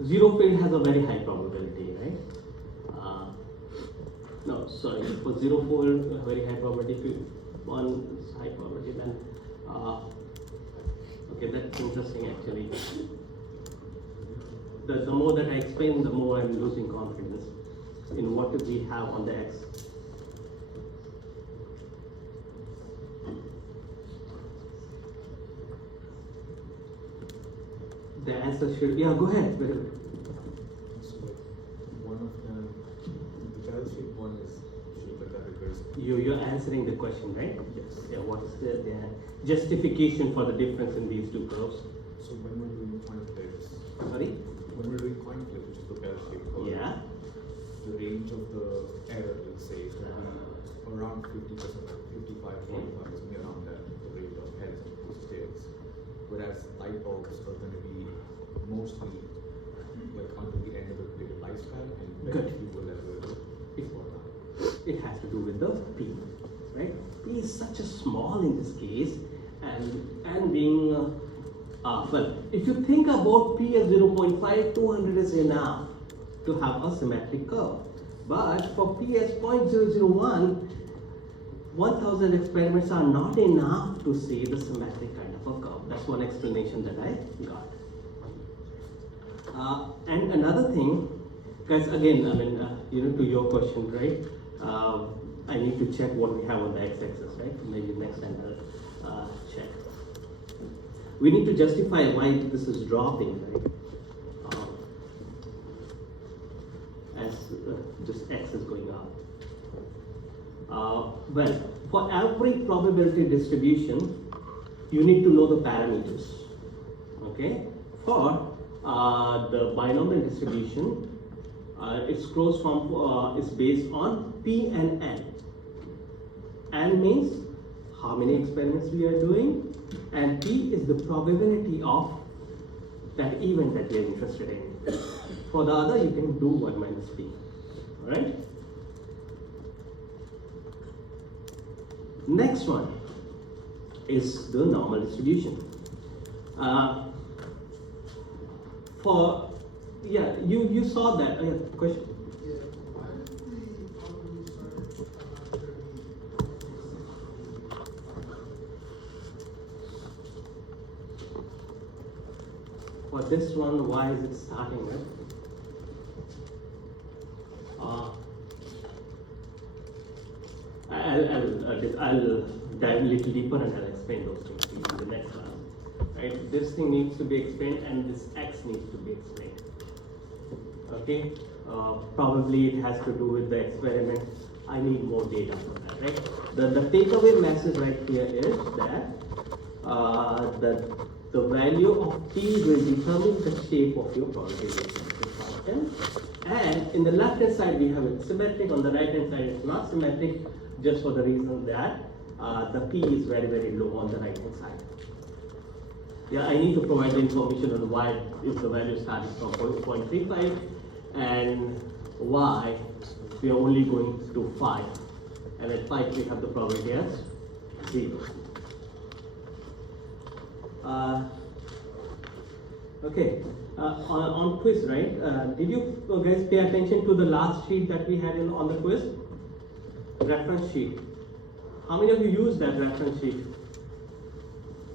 Zero failed has a very high probability, right? No, sorry, for zero failed, a very high probability, one is high probability, then, okay, that's interesting actually. The more that I explain, the more I'm losing confidence in what we have on the X. answer should, yeah, go ahead. So like, one of them, the bell-shaped one is shaped like that because You're answering the question, right? Yes. Yeah, what is the justification for the difference in these two curves? so when we're doing coin flips, Sorry? when we're doing coin flip, which is the bell-shaped curve, Yeah, the range of the error, let's say, is going to be around 50%, like 55, 45, something around that, the rate of heads and tails. Whereas light bulbs are going to be mostly like until the end of the lifespan, and very Good. few will ever fall down. it has to do with the P, right? P is such a small in this case, and being, well, if you think about P as 0.5, 200 is enough to have a symmetric curve. But for P as 0.001, 1000 experiments are not enough to see the symmetric kind of a curve. That's one explanation that I got. And another thing, guys, again, I mean, to your question, right? I need to check what we have on the x-axis, right? Maybe next time I'll check. We need to justify why this is dropping, right? As just x is going up. Well, for every probability distribution, you need to know the parameters. Okay? For the binomial distribution, its closed form is based on P and N. N means how many experiments we are doing, and P is the probability of that event that we are interested in. For the other, you can do 1 minus P. Alright? Next one is the normal distribution. You saw that. Question. Yeah, why did the probability start after For this one, why is it starting, right? I'll dive a little deeper and I'll explain those things to you in the next class. Right? This thing needs to be explained and this X needs to be explained. Okay? Probably it has to do with the experiment. I need more data for that, right? The takeaway message right here is that the value of T will determine the shape of your probability function. And in the left hand side we have it symmetric, on the right hand side it's not symmetric, just for the reason that the P is very, very low on the right hand side. Yeah, I need to provide the information on why is the value starting from 0.35 and why we are only going to 5. And at 5 we have the probability as 0. Okay, on quiz, right? Did you guys pay attention to the last sheet that we had on the quiz? Reference sheet. How many of you used that reference sheet?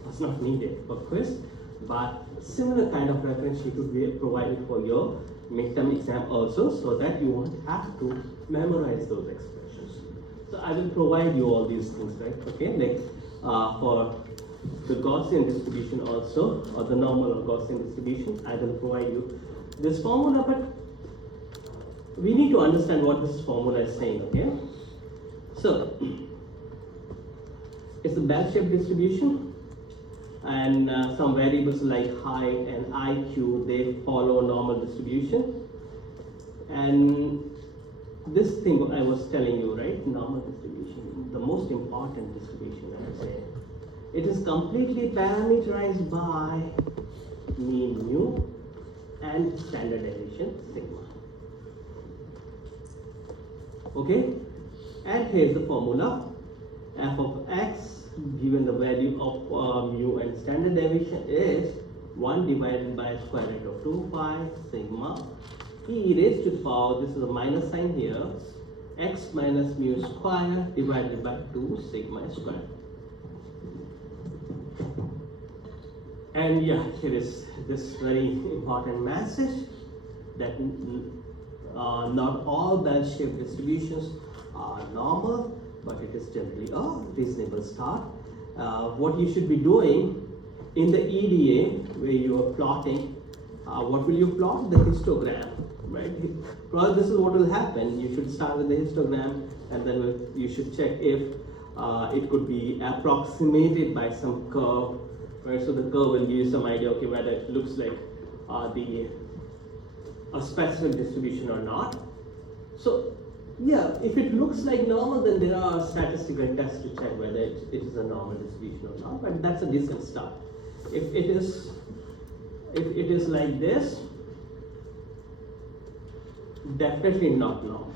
Was not needed for quiz, but similar kind of reference sheet would be provided for your midterm exam also, so that you won't have to memorize those expressions. So I will provide you all these things, right? Okay, like for the Gaussian distribution also, or the normal or Gaussian distribution, I will provide you this formula, but we need to understand what this formula is saying, okay? So, it's a bell-shaped distribution, and some variables like height and IQ, they follow normal distribution. And this thing I was telling you, right, normal distribution, the most important distribution, I would say. It is completely parameterized by mean mu and standard deviation sigma. Okay? And here's the formula. F of x given the value of mu and standard deviation is 1 divided by square root of 2 pi sigma e raised to the power, this is a minus sign here, x minus mu square divided by 2 sigma square. And yeah, here is this very important message that not all bell-shaped distributions are normal, but it is generally a reasonable start. What you should be doing in the EDA, where you are plotting what will you plot? The histogram, right? Probably this is what will happen. You should start with the histogram, and then you should check if it could be approximated by some curve, right? So the curve will give you some idea, okay, whether it looks like a specific distribution or not. So yeah, if it looks like normal, then there are statistical tests to check whether it is a normal distribution or not, but that's a decent start. If it is like this, definitely not normal,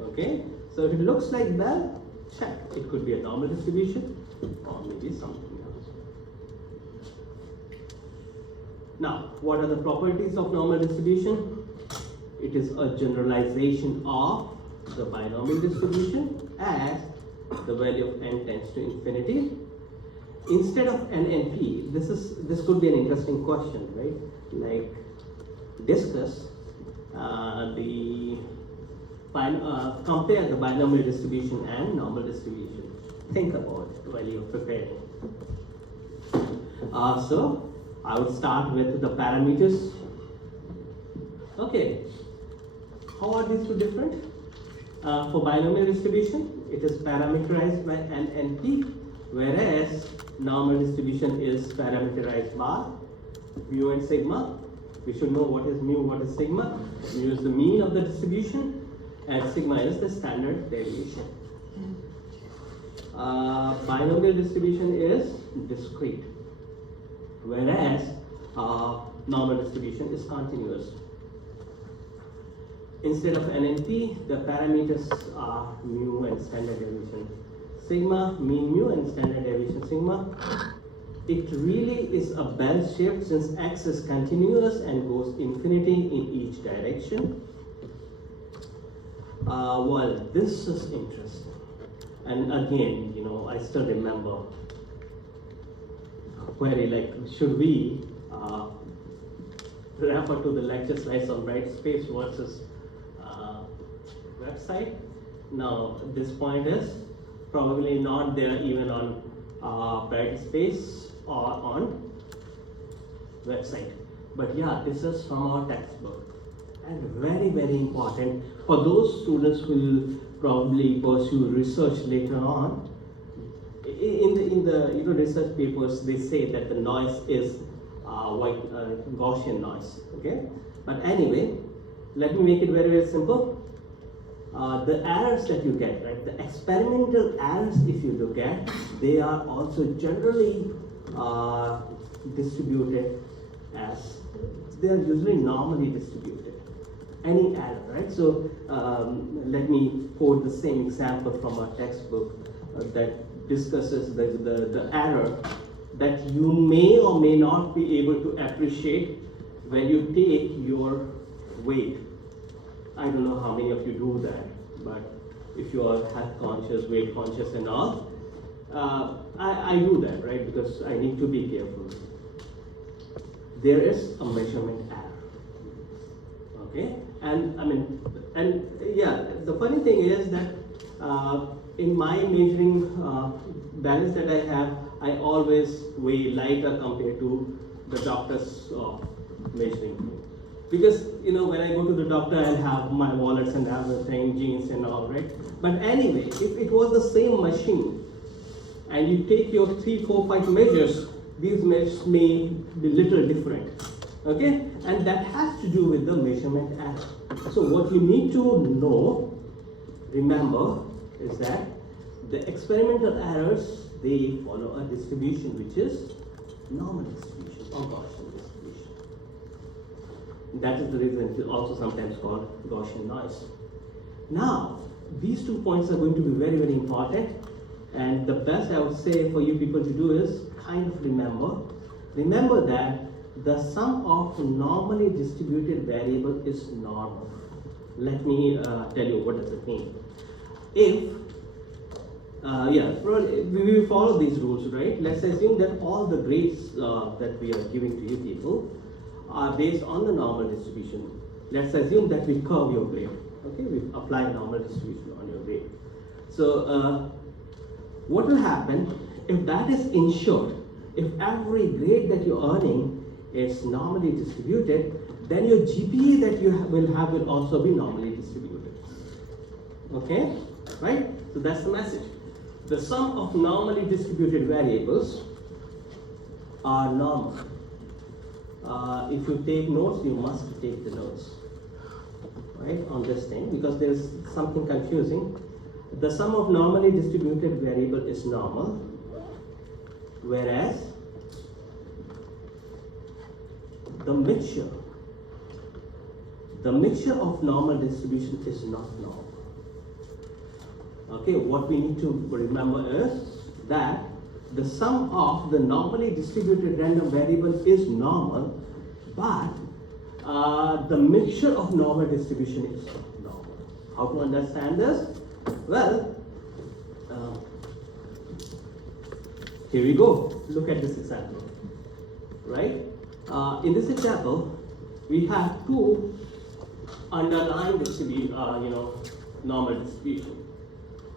okay? So if it looks like that, check. It could be a normal distribution or maybe something else. Now, what are the properties of normal distribution? It is a generalization of the binomial distribution as the value of n tends to infinity. Instead of n and p, this could be an interesting question, right? Like discuss compare the binomial distribution and normal distribution. Think about it while you're preparing. So I would start with the parameters. Okay, how are these two different? For binomial distribution, it is parameterized by n and p, whereas normal distribution is parameterized by mu and sigma. We should know what is mu, what is sigma. Mu is the mean of the distribution, and sigma is the standard deviation. Binomial distribution is discrete, whereas normal distribution is continuous. Instead of n and p, the parameters are mu and standard deviation sigma, mean mu and standard deviation sigma. It really is a bell shape since x is continuous and goes infinity in each direction. Well, this is interesting. And again, you know, I still remember query like, should we refer to the lecture slides on Brightspace versus website? Now, this point is probably not there even on Brightspace or on website. But yeah, this is from our textbook, and very, very important for those students who will probably pursue research later on. In the research papers, they say that the noise is Gaussian noise. Okay, but anyway, let me make it very, very simple. The errors that you get, right? The experimental errors, if you look at, they are also generally distributed as, they are usually normally distributed. Any error, right? So let me quote the same example from our textbook that discusses the error that you may or may not be able to appreciate when you take your weight. I don't know how many of you do that, but if you are health conscious, weight conscious and all, I do that, right? Because I need to be careful. There is a measurement error, okay? And I mean, and yeah, the funny thing is that in my measuring balance that I have, I always weigh lighter compared to the doctor's measuring. Because, you know, when I go to the doctor, I'll have my wallets and everything, jeans and all, right? But anyway, if it was the same machine, and you take your 3, 4, 5 measures, these measures may be little different, okay? And that has to do with the measurement error. So what you need to know, remember, is that the experimental errors, they follow a distribution which is normal distribution or Gaussian distribution. That is the reason it is also sometimes called Gaussian noise. Now, these 2 points are going to be very, very important. And the best I would say for you people to do is kind of remember that the sum of normally distributed variable is normal. Let me tell you what does it mean. If we will follow these rules, right? Let's assume that all the grades that we are giving to you people are based on the normal distribution. Let's assume that we curve your grade. Okay, we apply normal distribution on your grade. So what will happen if that is ensured? If every grade that you're earning is normally distributed, then your GPA that you will have will also be normally distributed. Okay, right? So that's the message. The sum of normally distributed variables are normal. If you take notes, you must take the notes, right, on this thing, because there's something confusing. The sum of normally distributed variable is normal, whereas the mixture of normal distribution is not normal. Okay, what we need to remember is that the sum of the normally distributed random variable is normal, but the mixture of normal distribution is not normal. How to understand this? Well, here we go. Look at this example, right? In this example, we have two underlying normal distribution.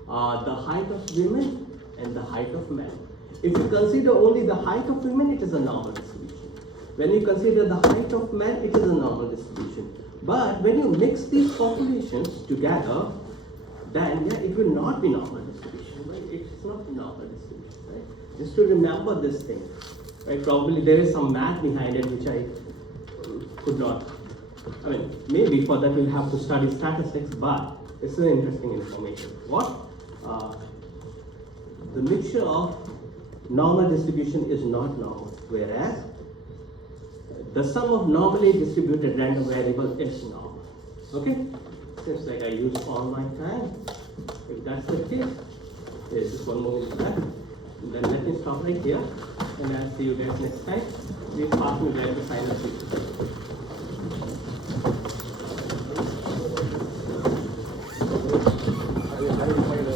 The height of women and the height of men. If you consider only the height of women, it is a normal distribution. When you consider the height of men, it is a normal distribution. But when you mix these populations together, then yeah, it will not be normal distribution, right? It's not normal distribution, right? Just to remember this thing, right? Probably there is some math behind it which I could not. I mean, maybe for that we'll have to study statistics, but it's an interesting information. What? The mixture of normal distribution is not normal, whereas the sum of normally distributed random variable is normal. Okay? Seems like I used all my time. If that's the case, there's just one more minute left. Then let me stop right here, and I'll see you guys next time. Please pass me back the sign up sheet.